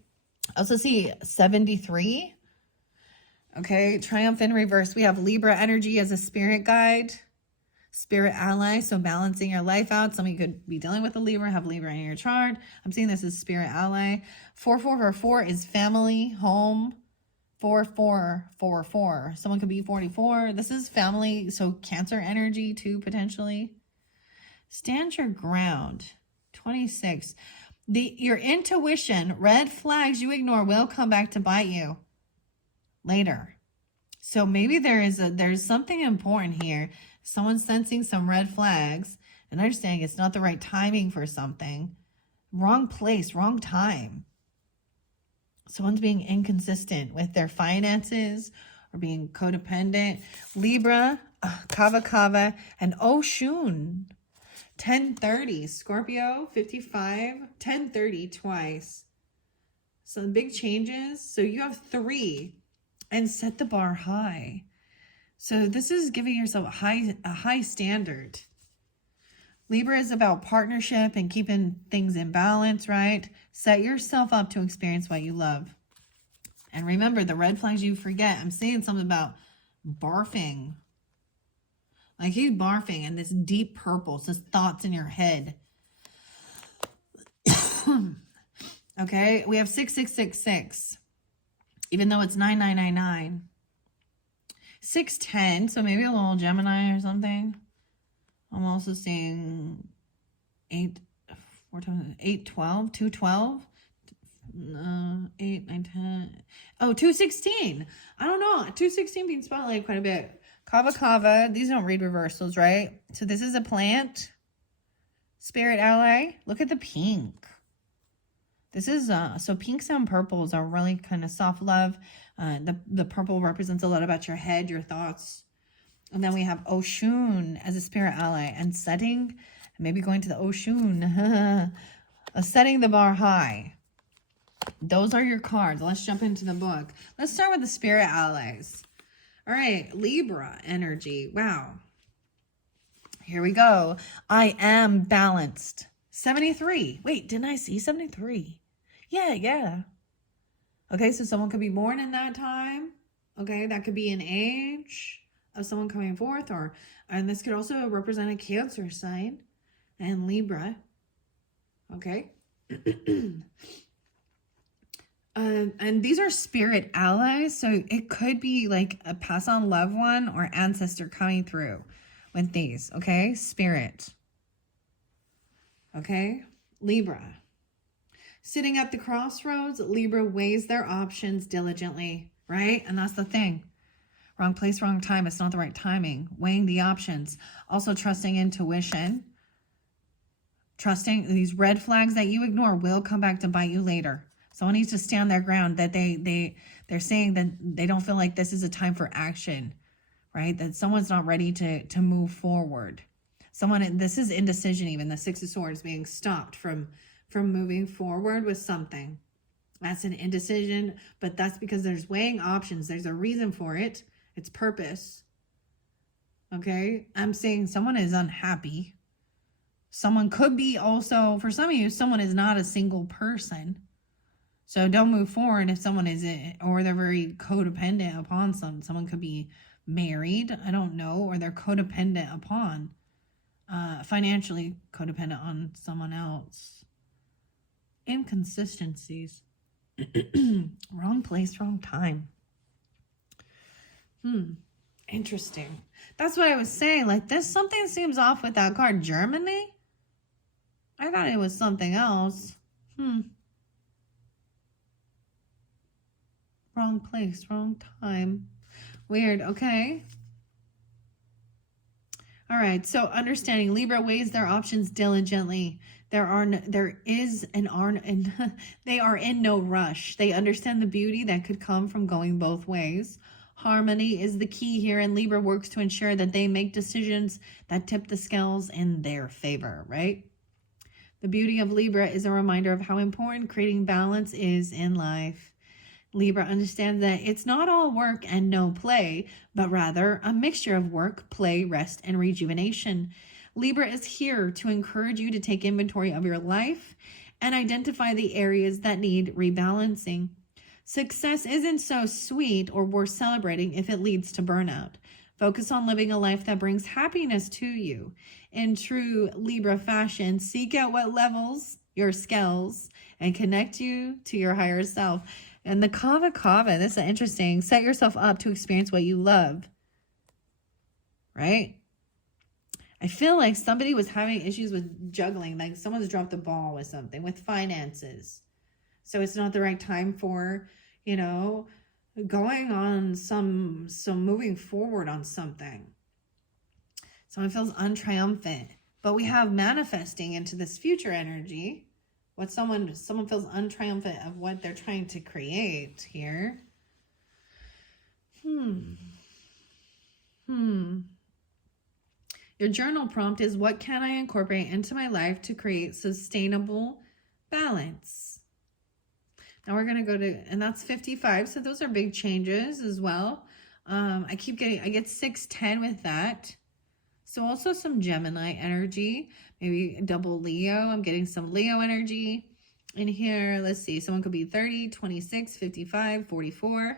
I also see 73. Okay. Triumph in reverse. We have Libra energy as a spirit guide, spirit ally. So balancing your life out. Some of you could be dealing with a Libra, have Libra in your chart. I'm seeing this as spirit ally. 4 4 4 4 is family, home. 4 4 4 4. Someone could be 44. This is family, so Cancer energy too, potentially. Stand your ground. 26. Your intuition, red flags you ignore will come back to bite you later. So maybe there's something important here. Someone's sensing some red flags and understanding it's not the right timing for something. Wrong place, wrong time. Someone's being inconsistent with their finances or being codependent. Libra, Kava, and Oshun. 1030. Scorpio, 55. 1030 twice. Some big changes. So you have 3. And set the bar high. So this is giving yourself a high standard. Libra is about partnership and keeping things in balance, right? Set yourself up to experience what you love. And remember, the red flags you forget. I'm saying something about barfing. Like he's barfing and this deep purple, it's just thoughts in your head. Okay, we have 6666. Even though it's 9999. 610, so maybe a little Gemini or something. I'm also seeing 8, 4 times 8, 12, 212, 8, 9, 10. Oh, 216. I don't know. 216 being spotlighted quite a bit. Kava. These don't read reversals, right? So this is a plant. Spirit ally. Look at the pink. This is, so pinks and purples are really kind of soft love. The purple represents a lot about your head, your thoughts. And then we have Oshun as a spirit ally and setting, maybe going to the Oshun, setting the bar high. Those are your cards. Let's jump into the book. Let's start with the spirit allies. All right, Libra energy. Wow. Here we go. I am balanced. 73. Wait, didn't I see 73? Yeah. Okay, so someone could be born in that time. Okay, that could be an age of someone coming forth, and this could also represent a Cancer sign and Libra. Okay. And these are spirit allies, so it could be like a pass on loved one or ancestor coming through with these. Okay, spirit. Okay, Libra. Sitting at the crossroads, Libra weighs their options diligently, right? And that's the thing. Wrong place, wrong time. It's not the right timing. Weighing the options. Also trusting intuition. Trusting these red flags that you ignore will come back to bite you later. Someone needs to stand their ground, that they're saying that they don't feel like this is a time for action, right? That someone's not ready to move forward. This is indecision, even the Six of Swords being stopped from moving forward with something. That's an indecision, but that's because there's weighing options. There's a reason for it. It's purpose. Okay? I'm saying someone is unhappy. Someone could be also, for some of you, someone is not a single person. So don't move forward if someone isn't, or they're very codependent upon someone could be married, I don't know, or they're codependent upon, financially codependent on someone else. Inconsistencies. Wrong place, wrong time. Interesting. That's what I was saying. Like this, something seems off with that card. Germany? I thought it was something else. Wrong place, wrong time. Weird. Okay. All right. So understanding Libra weighs their options diligently. They are in no rush. They understand the beauty that could come from going both ways. Harmony is the key here, and Libra works to ensure that they make decisions that tip the scales in their favor, right? The beauty of Libra is a reminder of how important creating balance is in life. Libra understands that it's not all work and no play, but rather a mixture of work, play, rest, and rejuvenation. Libra is here to encourage you to take inventory of your life and identify the areas that need rebalancing. Success isn't so sweet or worth celebrating if it leads to burnout. Focus on living a life that brings happiness to you. In true Libra fashion, seek out what levels your scales and connect you to your higher self. And the Kava Kava, this is interesting. Set yourself up to experience what you love. Right? I feel like somebody was having issues with juggling. Like someone's dropped the ball with something, with finances. So it's not the right time for, going on some moving forward on something. Someone feels untriumphant. But we have manifesting into this future energy. What someone feels untriumphant of what they're trying to create here. Your journal prompt is, what can I incorporate into my life to create sustainable balance? Now we're going to go to, and that's 55. So those are big changes as well. I get 610 with that. So also some Gemini energy, maybe double Leo. I'm getting some Leo energy in here. Let's see. Someone could be 30, 26, 55, 44,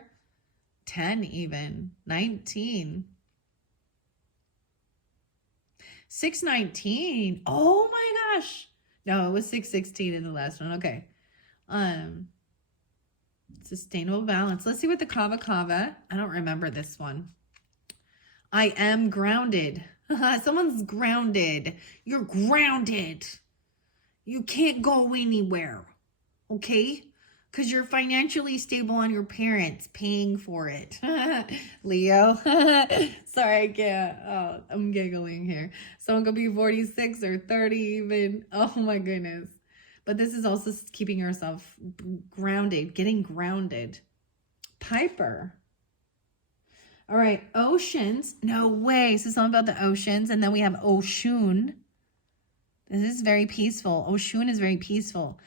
10 even, 19. 619. Oh my gosh. No, it was 616 in the last one. Okay. Sustainable balance. Let's see what the Kava Kava. I don't remember this one. I am grounded. Someone's grounded. You're grounded. You can't go anywhere. Okay? Because you're financially stable on your parents paying for it. Leo. Sorry, I can't. Oh, I'm giggling here. Someone could be 46 or 30 even. Oh my goodness. But this is also keeping yourself grounded, getting grounded. Piper. All right, oceans. No way. So something about the oceans. And then we have Oshun. This is very peaceful. Oshun is very peaceful.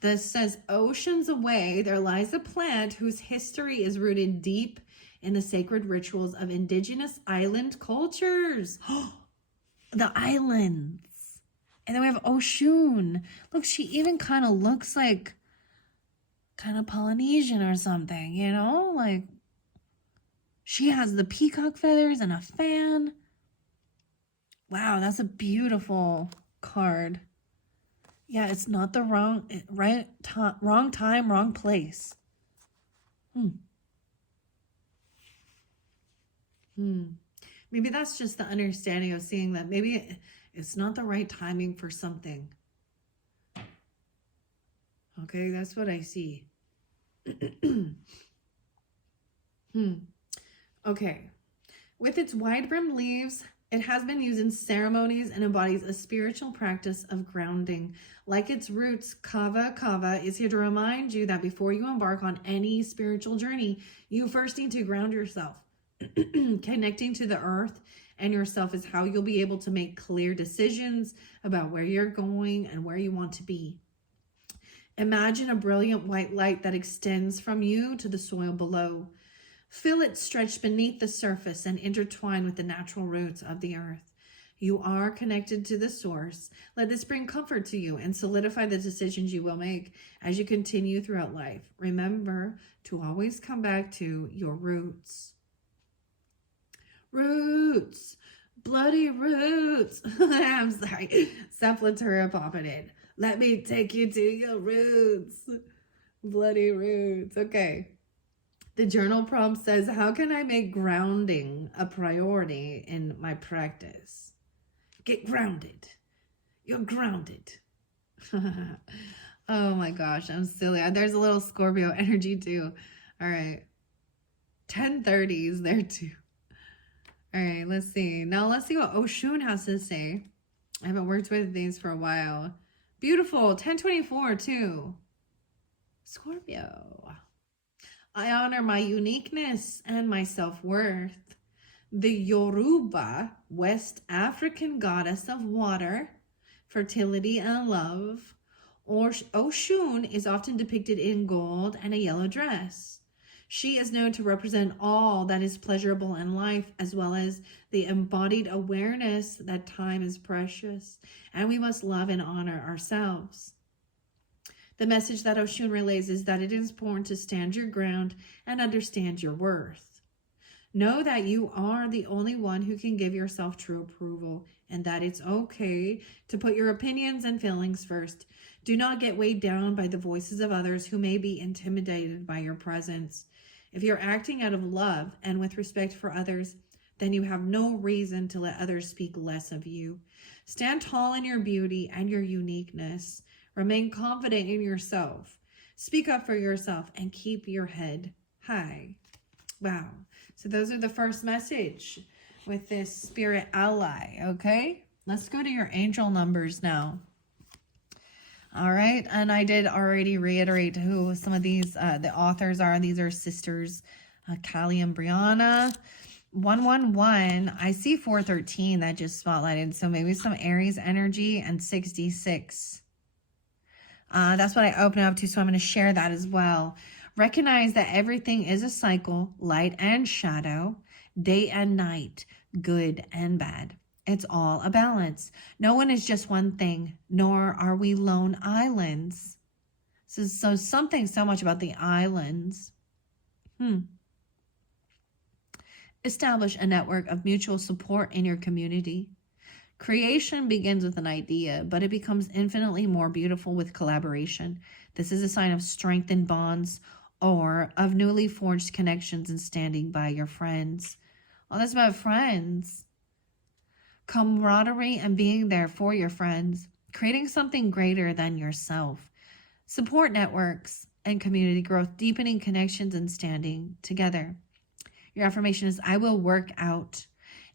This says, oceans away, there lies a plant whose history is rooted deep in the sacred rituals of indigenous island cultures. The islands. And then we have Oshun. Look, she even kind of looks like kind of Polynesian or something, you know? Like, she has the peacock feathers and a fan. Wow, that's a beautiful card. Yeah, it's not the wrong time, wrong place. Maybe that's just the understanding of seeing that maybe it's not the right timing for something. Okay, that's what I see. Okay. With its wide-brimmed leaves, it has been used in ceremonies and embodies a spiritual practice of grounding. Like its roots, Kava Kava is here to remind you that before you embark on any spiritual journey, you first need to ground yourself. Connecting to the earth and yourself is how you'll be able to make clear decisions about where you're going and where you want to be. Imagine a brilliant white light that extends from you to the soil below. Feel it stretch beneath the surface and intertwine with the natural roots of the earth. You are connected to the source. Let this bring comfort to you and solidify the decisions you will make as you continue throughout life. Remember to always come back to your roots. Roots, bloody roots. I'm sorry, Sepultura popping in. Let me take you to your roots. Bloody roots. Okay. The journal prompt says, how can I make grounding a priority in my practice? Get grounded. You're grounded. Oh my gosh, I'm silly. There's a little Scorpio energy too. All right. 1030s there too. All right, let's see. Now let's see what Oshun has to say. I haven't worked with these for a while. Beautiful. 1024 too. Scorpio. I honor my uniqueness and my self-worth. The Yoruba, West African goddess of water, fertility, and love, Oshun is often depicted in gold and a yellow dress. She is known to represent all that is pleasurable in life, as well as the embodied awareness that time is precious and we must love and honor ourselves. The message that Oshun relays is that it is important to stand your ground and understand your worth. Know that you are the only one who can give yourself true approval, and that it's okay to put your opinions and feelings first. Do not get weighed down by the voices of others who may be intimidated by your presence. If you're acting out of love and with respect for others, then you have no reason to let others speak less of you. Stand tall in your beauty and your uniqueness. Remain confident in yourself. Speak up for yourself and keep your head high. Wow. So those are the first message with this spirit ally, okay? Let's go to your angel numbers now. All right, and I did already reiterate who some of these, the authors are. These are sisters, Callie and Brianna. 111, I see 413 that just spotlighted, so maybe some Aries energy, and 66. That's what I opened up to, so I'm going to share that as well. Recognize that everything is a cycle, light and shadow, day and night, good and bad. It's all a balance. No one is just one thing, nor are we lone islands. So something so much about the islands. Establish a network of mutual support in your community. Creation begins with an idea, but it becomes infinitely more beautiful with collaboration. This is a sign of strengthened bonds or of newly forged connections and standing by your friends. Oh, that's about friends. Camaraderie and being there for your friends, creating something greater than yourself. Support networks and community growth, deepening connections and standing together. Your affirmation is, I will work out.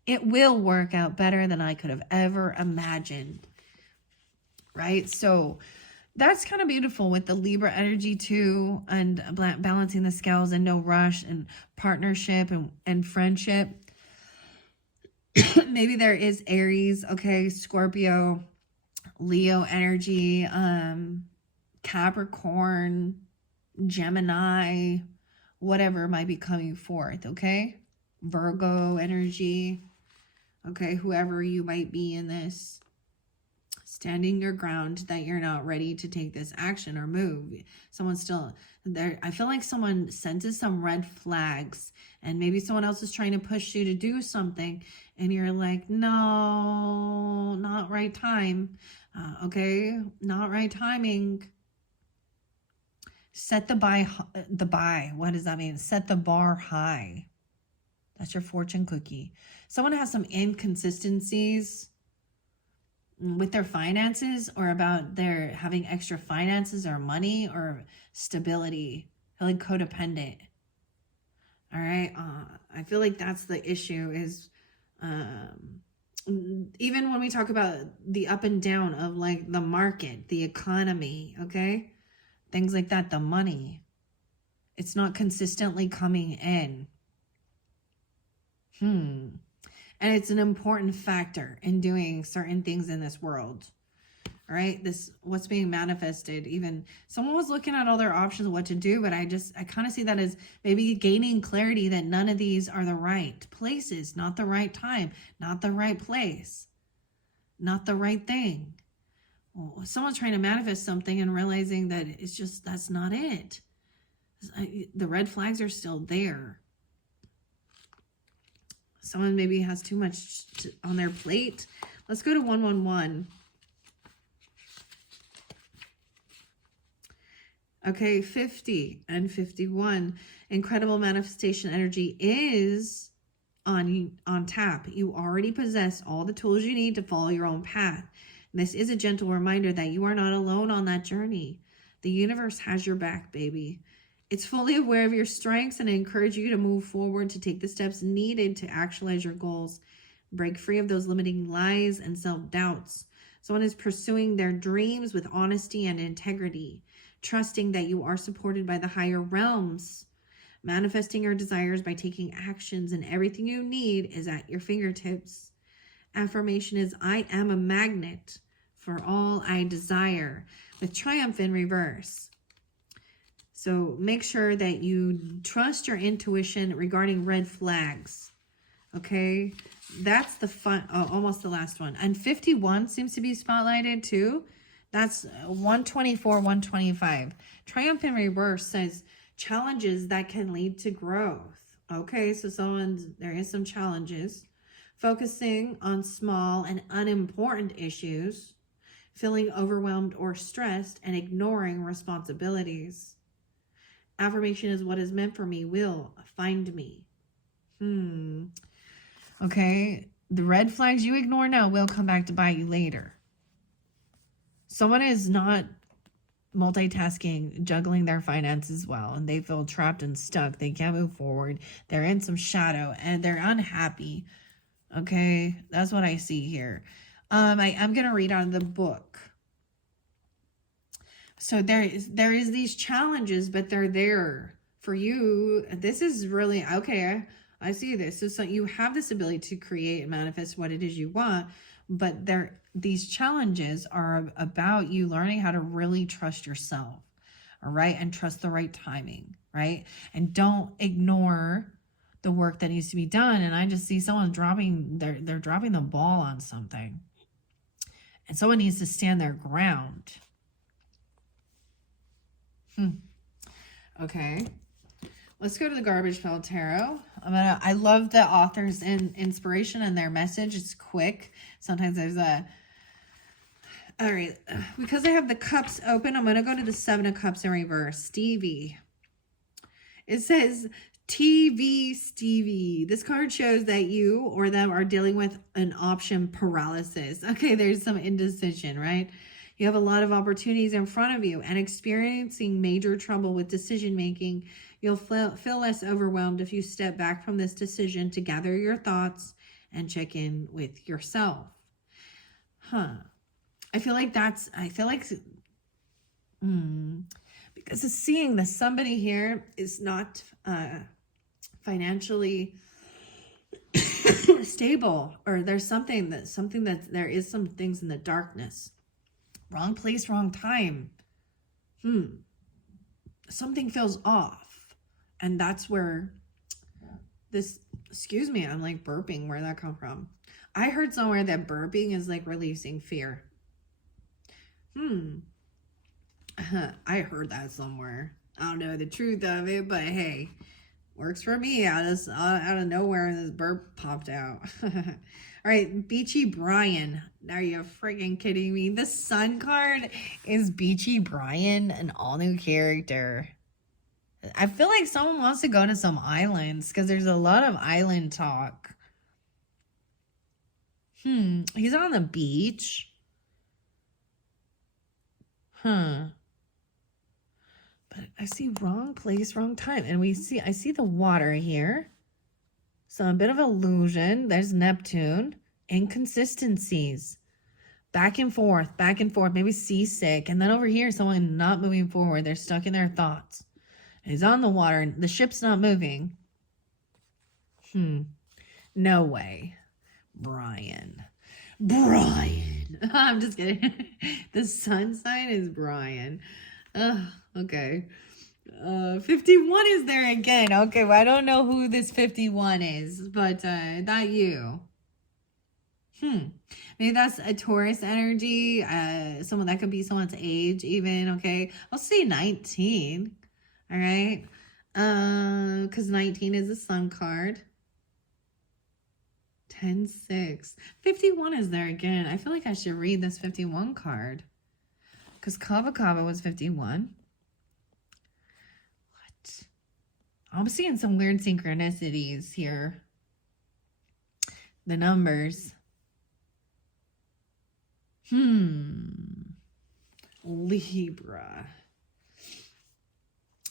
It will work out better than I could have ever imagined. Right? So that's kind of beautiful with the Libra energy too, and balancing the scales and no rush and partnership and friendship. Maybe there is Aries, okay, Scorpio, Leo energy, Capricorn, Gemini, whatever might be coming forth, okay? Virgo energy, okay, whoever you might be in this. standing your ground that you're not ready to take this action or move. Someone's still there. I feel like someone senses some red flags, and maybe someone else is trying to push you to do something, and you're like, no, not right time. Okay, not right timing. Set the buy. What does that mean? Set the bar high. That's your fortune cookie. Someone has some inconsistencies with their finances, or about their having extra finances or money or stability, feeling codependent. All right. I feel like that's the issue is, even when we talk about the up and down of like the market, the economy, okay? Things like that, the money, it's not consistently coming in. And it's an important factor in doing certain things in this world. All right, this what's being manifested. Even someone was looking at all their options of what to do, but I kind of see that as maybe gaining clarity that none of these are the right places, not the right time, not the right place, not the right thing. Well, someone's trying to manifest something and realizing that it's just, that's not it. The red flags are still there. Someone maybe has too much on their plate. Let's go to 111. Okay, 50 and 51. Incredible manifestation energy is on tap. You already possess all the tools you need to follow your own path. This is a gentle reminder that you are not alone on that journey. The universe has your back, baby. It's fully aware of your strengths and I encourage you to move forward, to take the steps needed to actualize your goals. Break free of those limiting lies and self-doubts. Someone is pursuing their dreams with honesty and integrity, trusting that you are supported by the higher realms. Manifesting your desires by taking actions, and everything you need is at your fingertips. Affirmation is, I am a magnet for all I desire, with triumph in reverse. So make sure that you trust your intuition regarding red flags. Okay, that's the fun. Oh, almost the last one. And 51 seems to be spotlighted too. That's 124, 125. Triumph in reverse says challenges that can lead to growth. Okay, so there is some challenges. Focusing on small and unimportant issues, feeling overwhelmed or stressed, and ignoring responsibilities. Affirmation is, what is meant for me will find me. Okay, the red flags you ignore now will come back to bite you later. Someone is not multitasking, juggling their finances well, and they feel trapped and stuck. They can't move forward. They're in some shadow and they're unhappy. Okay, that's what I see here. I am going to read out of the book. So there is these challenges, but they're there for you. This is really, okay, I see this. So you have this ability to create and manifest what it is you want, but these challenges are about you learning how to really trust yourself, all right? And trust the right timing, right? And don't ignore the work that needs to be done. And I just see someone they're dropping the ball on something. And someone needs to stand their ground. Okay, let's go to the Garbage Pail Tarot. I love the author's inspiration and their message. It's quick. Sometimes there's all right, because I have the cups open, I'm going to go to the 7 of Cups in reverse. Stevie. It says, TV Stevie. This card shows that you or them are dealing with an option paralysis. Okay, there's some indecision, right? You have a lot of opportunities in front of you and experiencing major trouble with decision making. You'll feel less overwhelmed if you step back from this decision to gather your thoughts and check in with yourself. I feel like because of seeing that somebody here is not financially stable, or there's something that there is some things in the darkness. Wrong place, wrong time. Something feels off. And that's where this, excuse me, I'm like burping. Where'd that come from? I heard somewhere that burping is like releasing fear. I heard that somewhere. I don't know the truth of it, but hey, works for me. Out of nowhere, this burp popped out. All right, Beachy Brian. Are you freaking kidding me? The Sun card is Beachy Brian, an all new character. I feel like someone wants to go to some islands because there's a lot of island talk. He's on the beach. But I see wrong place, wrong time. And I see the water here. So a bit of illusion. There's Neptune. Inconsistencies. Back and forth, maybe seasick. And then over here, someone not moving forward. They're stuck in their thoughts. He's on the water. The ship's not moving. No way. Brian. I'm just kidding. The sun sign is Brian. Okay. 51 is there again. Okay, well, I don't know who this 51 is, but not you. Maybe that's a Taurus energy. Someone that could be someone's age even. Okay, I'll say 19. All right. Because 19 is a sun card. 10-6. 51 is there again. I feel like I should read this 51 card. Because Kava Kava was 51. What? I'm seeing some weird synchronicities here. The numbers. Libra.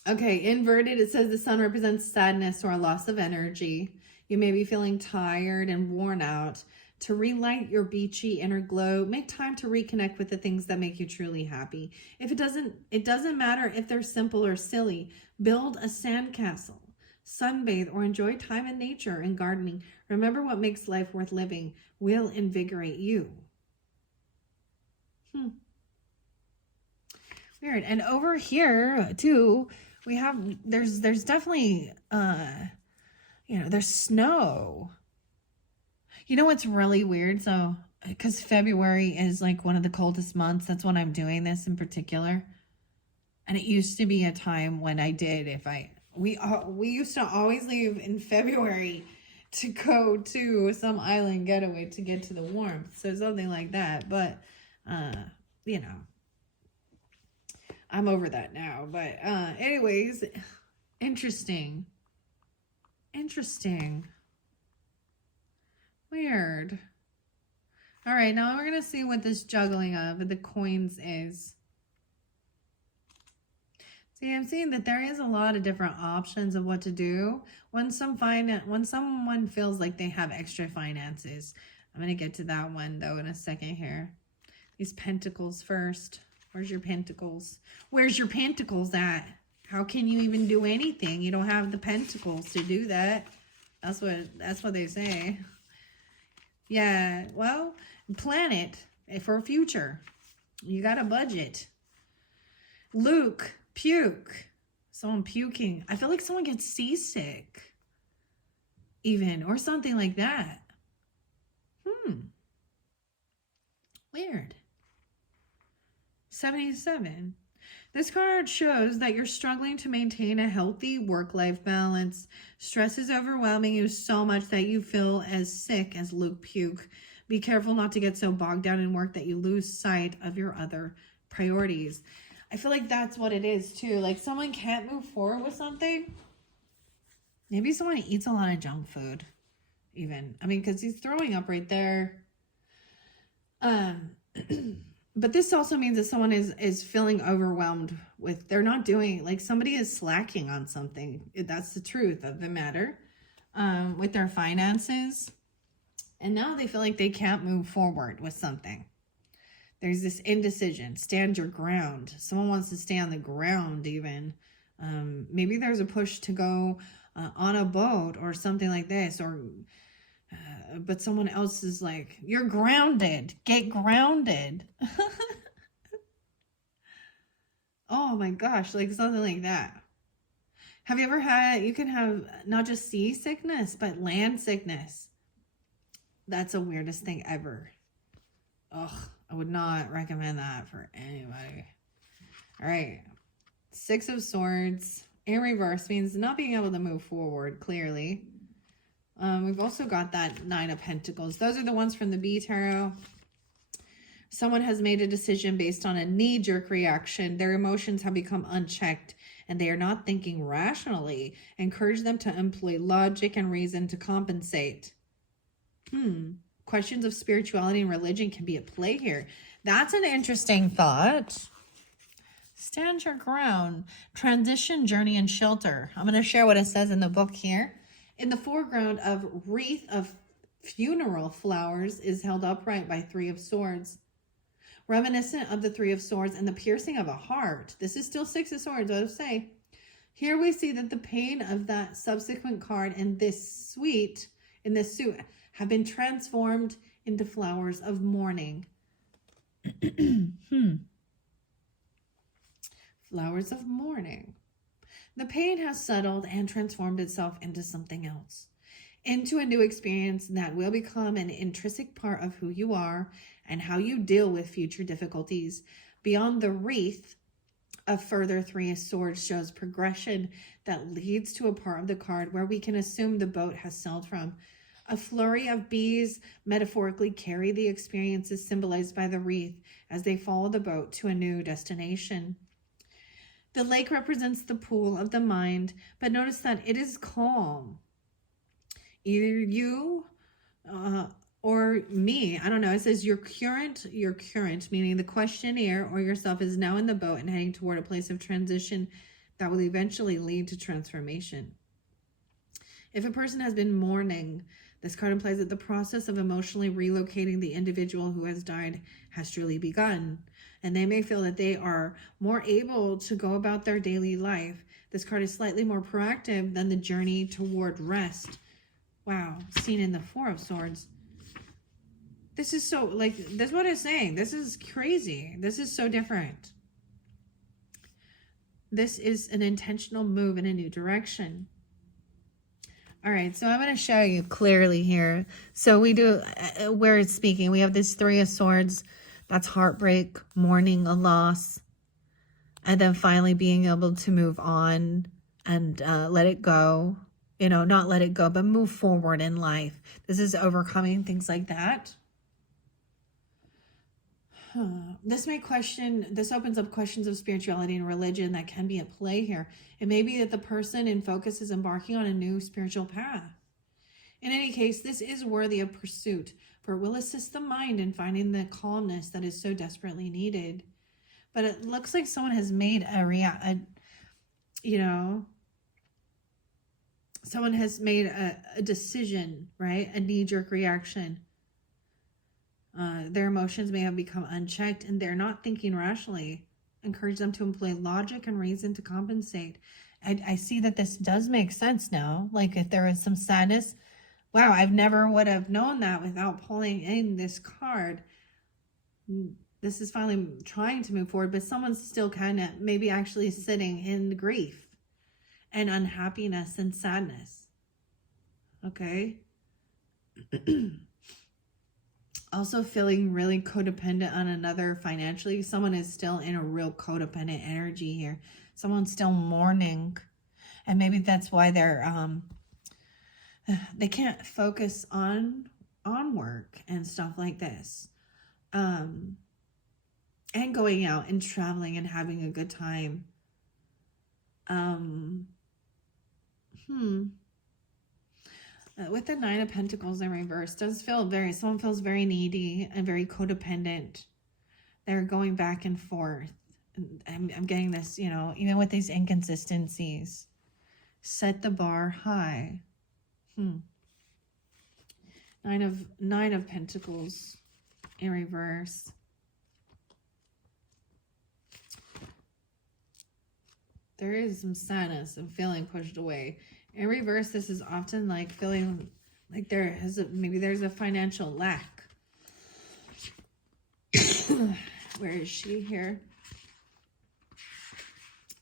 Okay, inverted, it says the sun represents sadness or a loss of energy. You may be feeling tired and worn out. To relight your beachy inner glow, make time to reconnect with the things that make you truly happy. If it doesn't matter if they're simple or silly. Build a sandcastle, sunbathe, or enjoy time in nature and gardening. Remember, what makes life worth living will invigorate you. Weird. And over here too, we have there's definitely there's snow. You know what's really weird? So, because February is like one of the coldest months, that's when I'm doing this in particular. And it used to be a time when we used to always leave in February to go to some island getaway to get to the warmth. So something like that. But, I'm over that now. But anyways, interesting. Weird. All right, now we're going to see what this juggling of the coins is. See, I'm seeing that there is a lot of different options of what to do when someone feels like they have extra finances. I'm going to get to that one, though, in a second here. These pentacles first. Where's your pentacles? Where's your pentacles at? How can you even do anything? You don't have the pentacles to do that. That's what they say. Yeah, well, plan it for future. You got a budget. Luke, puke. Someone puking. I feel like someone gets seasick. Even, or something like that. Weird. 77. This card shows that you're struggling to maintain a healthy work-life balance. Stress is overwhelming you so much that you feel as sick as Luke Puke. Be careful not to get so bogged down in work that you lose sight of your other priorities. I feel like that's what it is too. Like someone can't move forward with something. Maybe someone eats a lot of junk food even. I mean, because he's throwing up right there. But this also means that someone is feeling overwhelmed with, they're not doing, like somebody is slacking on something. That's the truth of the matter, with their finances. And now they feel like they can't move forward with something. There's this indecision. Stand your ground. Someone wants to stay on the ground even. Maybe there's a push to go on a boat or something like this, or but someone else is like, you're grounded. Get grounded. Oh my gosh, like something like that. Have you ever had, you can have not just seasickness, but land sickness. That's the weirdest thing ever. Ugh, I would not recommend that for anybody. All right. Six of Swords in reverse means not being able to move forward, clearly. We've also got that Nine of Pentacles. Those are the ones from the B Tarot. Someone has made a decision based on a knee-jerk reaction. Their emotions have become unchecked and they are not thinking rationally. Encourage them to employ logic and reason to compensate. Questions of spirituality and religion can be at play here. That's an interesting thought. Stand your ground. Transition, journey, and shelter. I'm going to share what it says in the book here. In the foreground of wreath of funeral flowers is held upright by Three of Swords. Reminiscent of the Three of Swords and the piercing of a heart. This is still Six of Swords, I would say. Here we see that the pain of that subsequent card in this suit have been transformed into flowers of mourning. Flowers of mourning. The pain has settled and transformed itself into something else, into a new experience that will become an intrinsic part of who you are and how you deal with future difficulties. Beyond the wreath, a further Three of Swords shows progression that leads to a part of the card where we can assume the boat has sailed from. A flurry of bees metaphorically carry the experiences symbolized by the wreath as they follow the boat to a new destination. The lake represents the pool of the mind, but notice that it is calm. Either you or me, I don't know. It says your current, meaning the questionnaire or yourself, is now in the boat and heading toward a place of transition that will eventually lead to transformation. If a person has been mourning, this card implies that the process of emotionally relocating the individual who has died has truly begun, and they may feel that they are more able to go about their daily life. This card is slightly more proactive than the journey toward rest. Wow, seen in the Four of Swords. This is so, that's what it's saying. This is crazy. This is so different. This is an intentional move in a new direction. All right, so I'm going to show you clearly here. So we do, where it's speaking, we have this Three of Swords. That's heartbreak, mourning a loss, and then finally being able to move on and let it go. You know, not let it go, but move forward in life. This is overcoming things like that. This opens up questions of spirituality and religion that can be at play here. It may be that the person in focus is embarking on a new spiritual path. In any case, this is worthy of pursuit, for it will assist the mind in finding the calmness that is so desperately needed. But it looks like someone has made someone has made a decision, right? A knee-jerk reaction. Their emotions may have become unchecked and they're not thinking rationally. Encourage them to employ logic and reason to compensate. I see that this does make sense now. Like if there is some sadness, wow, I've never would have known that without pulling in this card. This is finally trying to move forward, but someone's still kind of maybe actually sitting in grief and unhappiness and sadness. Okay. Also feeling really codependent on another financially. Someone is still in a real codependent energy here. Someone's still mourning. And maybe that's why they can't focus on work and stuff like this. And going out and traveling and having a good time. With the Nine of Pentacles in reverse, someone feels very needy and very codependent. They're going back and forth. I'm getting this, even with these inconsistencies. Set the bar high. Nine of Pentacles in reverse. There is some sadness and feeling pushed away. In reverse, this is often like feeling like maybe there's a financial lack. Where is she here?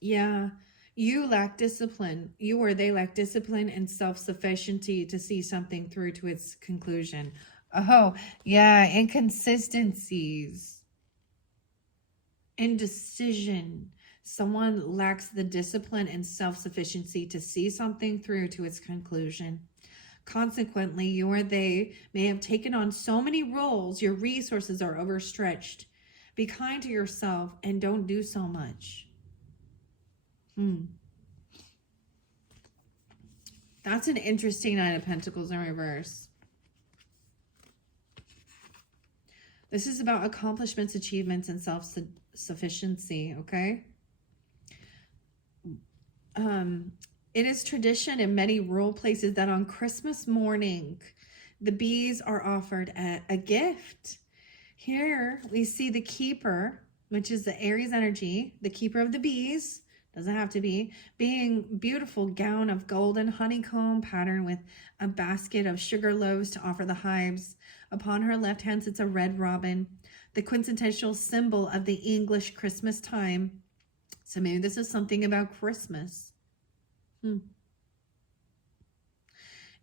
Yeah, you lack discipline. You or they lack discipline and self-sufficiency to see something through to its conclusion. Oh, yeah, inconsistencies, indecision. Someone lacks the discipline and self-sufficiency to see something through to its conclusion. Consequently, you or they may have taken on so many roles, your resources are overstretched. Be kind to yourself and don't do so much. That's an interesting Nine of Pentacles in reverse. This is about accomplishments, achievements, and self-sufficiency, okay? It is tradition in many rural places that on Christmas morning, the bees are offered a gift. Here we see the keeper, which is the Aries energy, the keeper of the bees, doesn't have to be, being beautiful gown of golden honeycomb pattern with a basket of sugar loaves to offer the hives. Upon her left hand sits a red robin, the quintessential symbol of the English Christmas time. So maybe this is something about Christmas.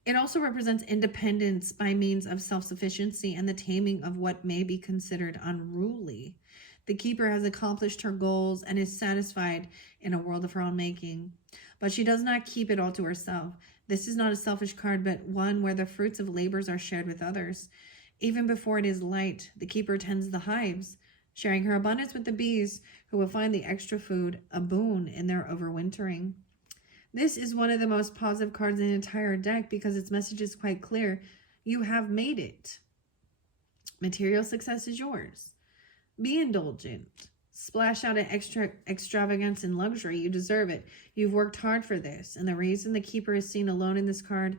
It also represents independence by means of self-sufficiency and the taming of what may be considered unruly. The keeper has accomplished her goals and is satisfied in a world of her own making. But she does not keep it all to herself. This is not a selfish card, but one where the fruits of labors are shared with others. Even before it is light, the keeper tends the hives, sharing her abundance with the bees, who will find the extra food a boon in their overwintering. This is one of the most positive cards in the entire deck because its message is quite clear. You have made it. Material success is yours. Be indulgent. Splash out an extravagance and luxury. You deserve it. You've worked hard for this. And the reason the keeper is seen alone in this card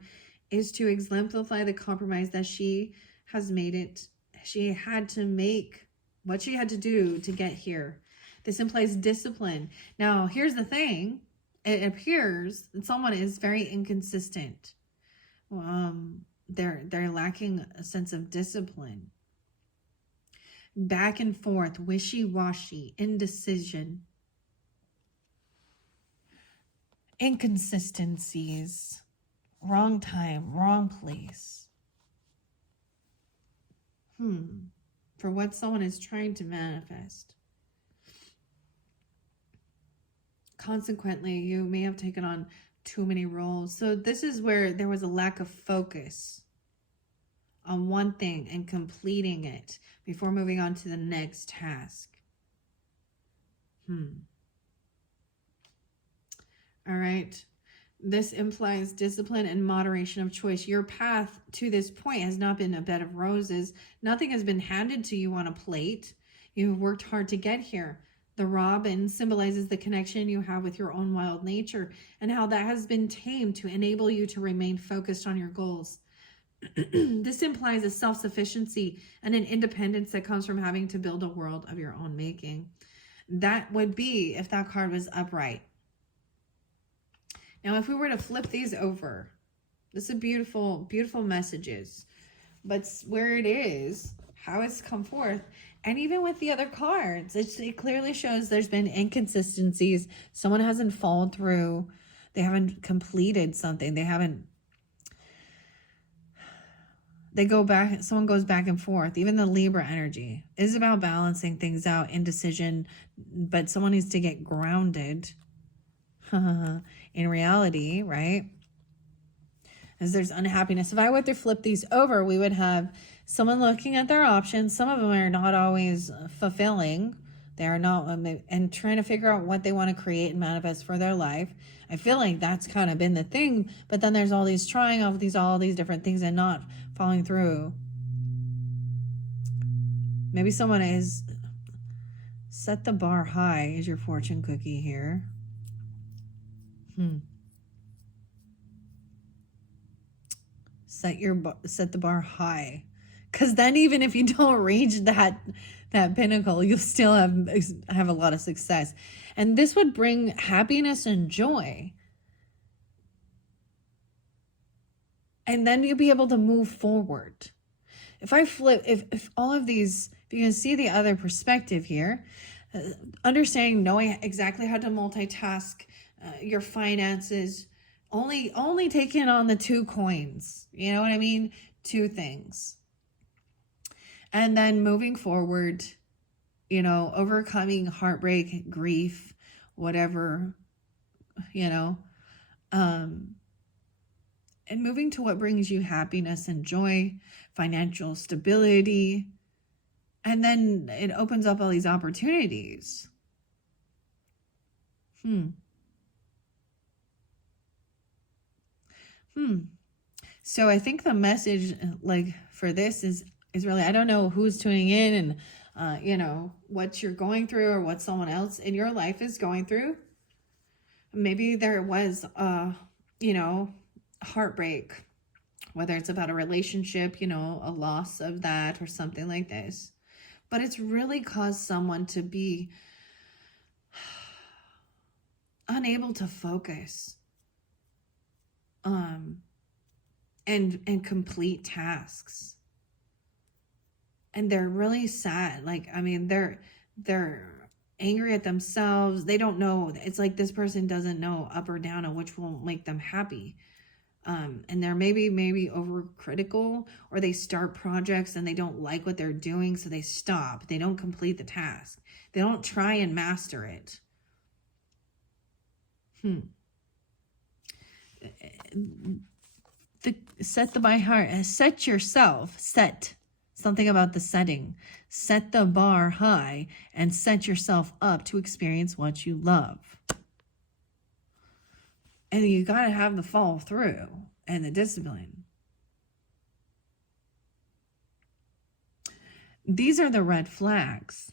is to exemplify the compromise that she has made it. She had to make what she had to do to get here. This implies discipline. Now, here's the thing. It appears that someone is very inconsistent. They're lacking a sense of discipline. Back and forth, wishy-washy, indecision, inconsistencies, wrong time, wrong place. For what someone is trying to manifest. Consequently, you may have taken on too many roles. So this is where there was a lack of focus on one thing and completing it before moving on to the next task. All right. This implies discipline and moderation of choice. Your path to this point has not been a bed of roses. Nothing has been handed to you on a plate. You've worked hard to get here. The robin symbolizes the connection you have with your own wild nature and how that has been tamed to enable you to remain focused on your goals. This implies a self-sufficiency and an independence that comes from having to build a world of your own making. That would be if that card was upright. Now, if we were to flip these over, this is beautiful, beautiful messages. But where it is, how it's come forth, and even with the other cards, it clearly shows there's been inconsistencies. Someone hasn't followed through. They haven't completed something. They go back, someone goes back and forth. Even the Libra energy is about balancing things out, indecision, but someone needs to get grounded in reality, right? As there's unhappiness. If I were to flip these over, we would have someone looking at their options. Some of them are not always fulfilling. They are not, and trying to figure out what they want to create and manifest for their life. I feel like that's kind of been the thing, but then there's all these trying all these different things and not following through. Maybe someone is set the bar high is your fortune cookie here. Set the bar high, because then even if you don't reach that pinnacle, you'll still have a lot of success, and this would bring happiness and joy, and then you'll be able to move forward. If I flip, if all of these, if you can see the other perspective here, understanding, knowing exactly how to multitask your finances, only taking on the two coins, you know what I mean? Two things. And then moving forward, you know, overcoming heartbreak, grief, whatever, you know, and moving to what brings you happiness and joy, financial stability. And then it opens up all these opportunities. So I think the message, like, for this is really, I don't know who's tuning in and, you know, what you're going through or what someone else in your life is going through. Maybe there was, you know, heartbreak, whether it's about a relationship, you know, a loss of that or something like this. But it's really caused someone to be unable to focus and complete tasks. And they're really sad. Like, I mean, they're angry at themselves. They don't know. It's like this person doesn't know up or down on which will make them happy. And they're maybe overcritical, or they start projects and they don't like what they're doing, so they stop. They don't complete the task. They don't try and master it. Set the by heart. Set yourself. Set something about the setting. Set the bar high and set yourself up to experience what you love. And you got to have the follow through and the discipline. These are the red flags.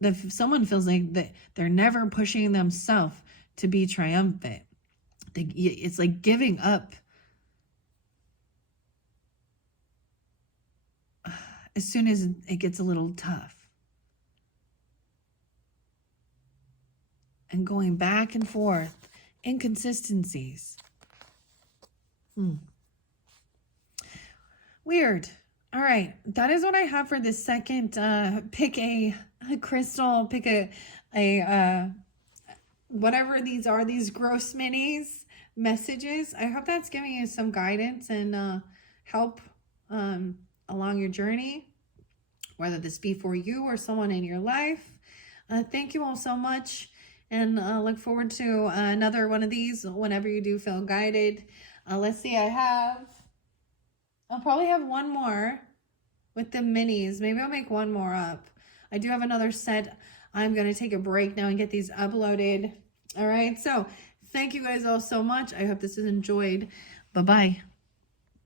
If someone feels like that they're never pushing themselves to be triumphant, it's like giving up as soon as it gets a little tough. And going back and forth, inconsistencies. Weird. All right, that is what I have for this second. Pick a crystal, pick a whatever these are, these gross minis messages. I hope that's giving you some guidance and help along your journey, whether this be for you or someone in your life. Thank you all so much, and look forward to another one of these whenever you do feel guided. Let's see, I'll probably have one more with the minis. Maybe I'll make one more up. I do have another set. I'm going to take a break now and get these uploaded. All right, so thank you guys all so much. I hope this is enjoyed. Bye-bye.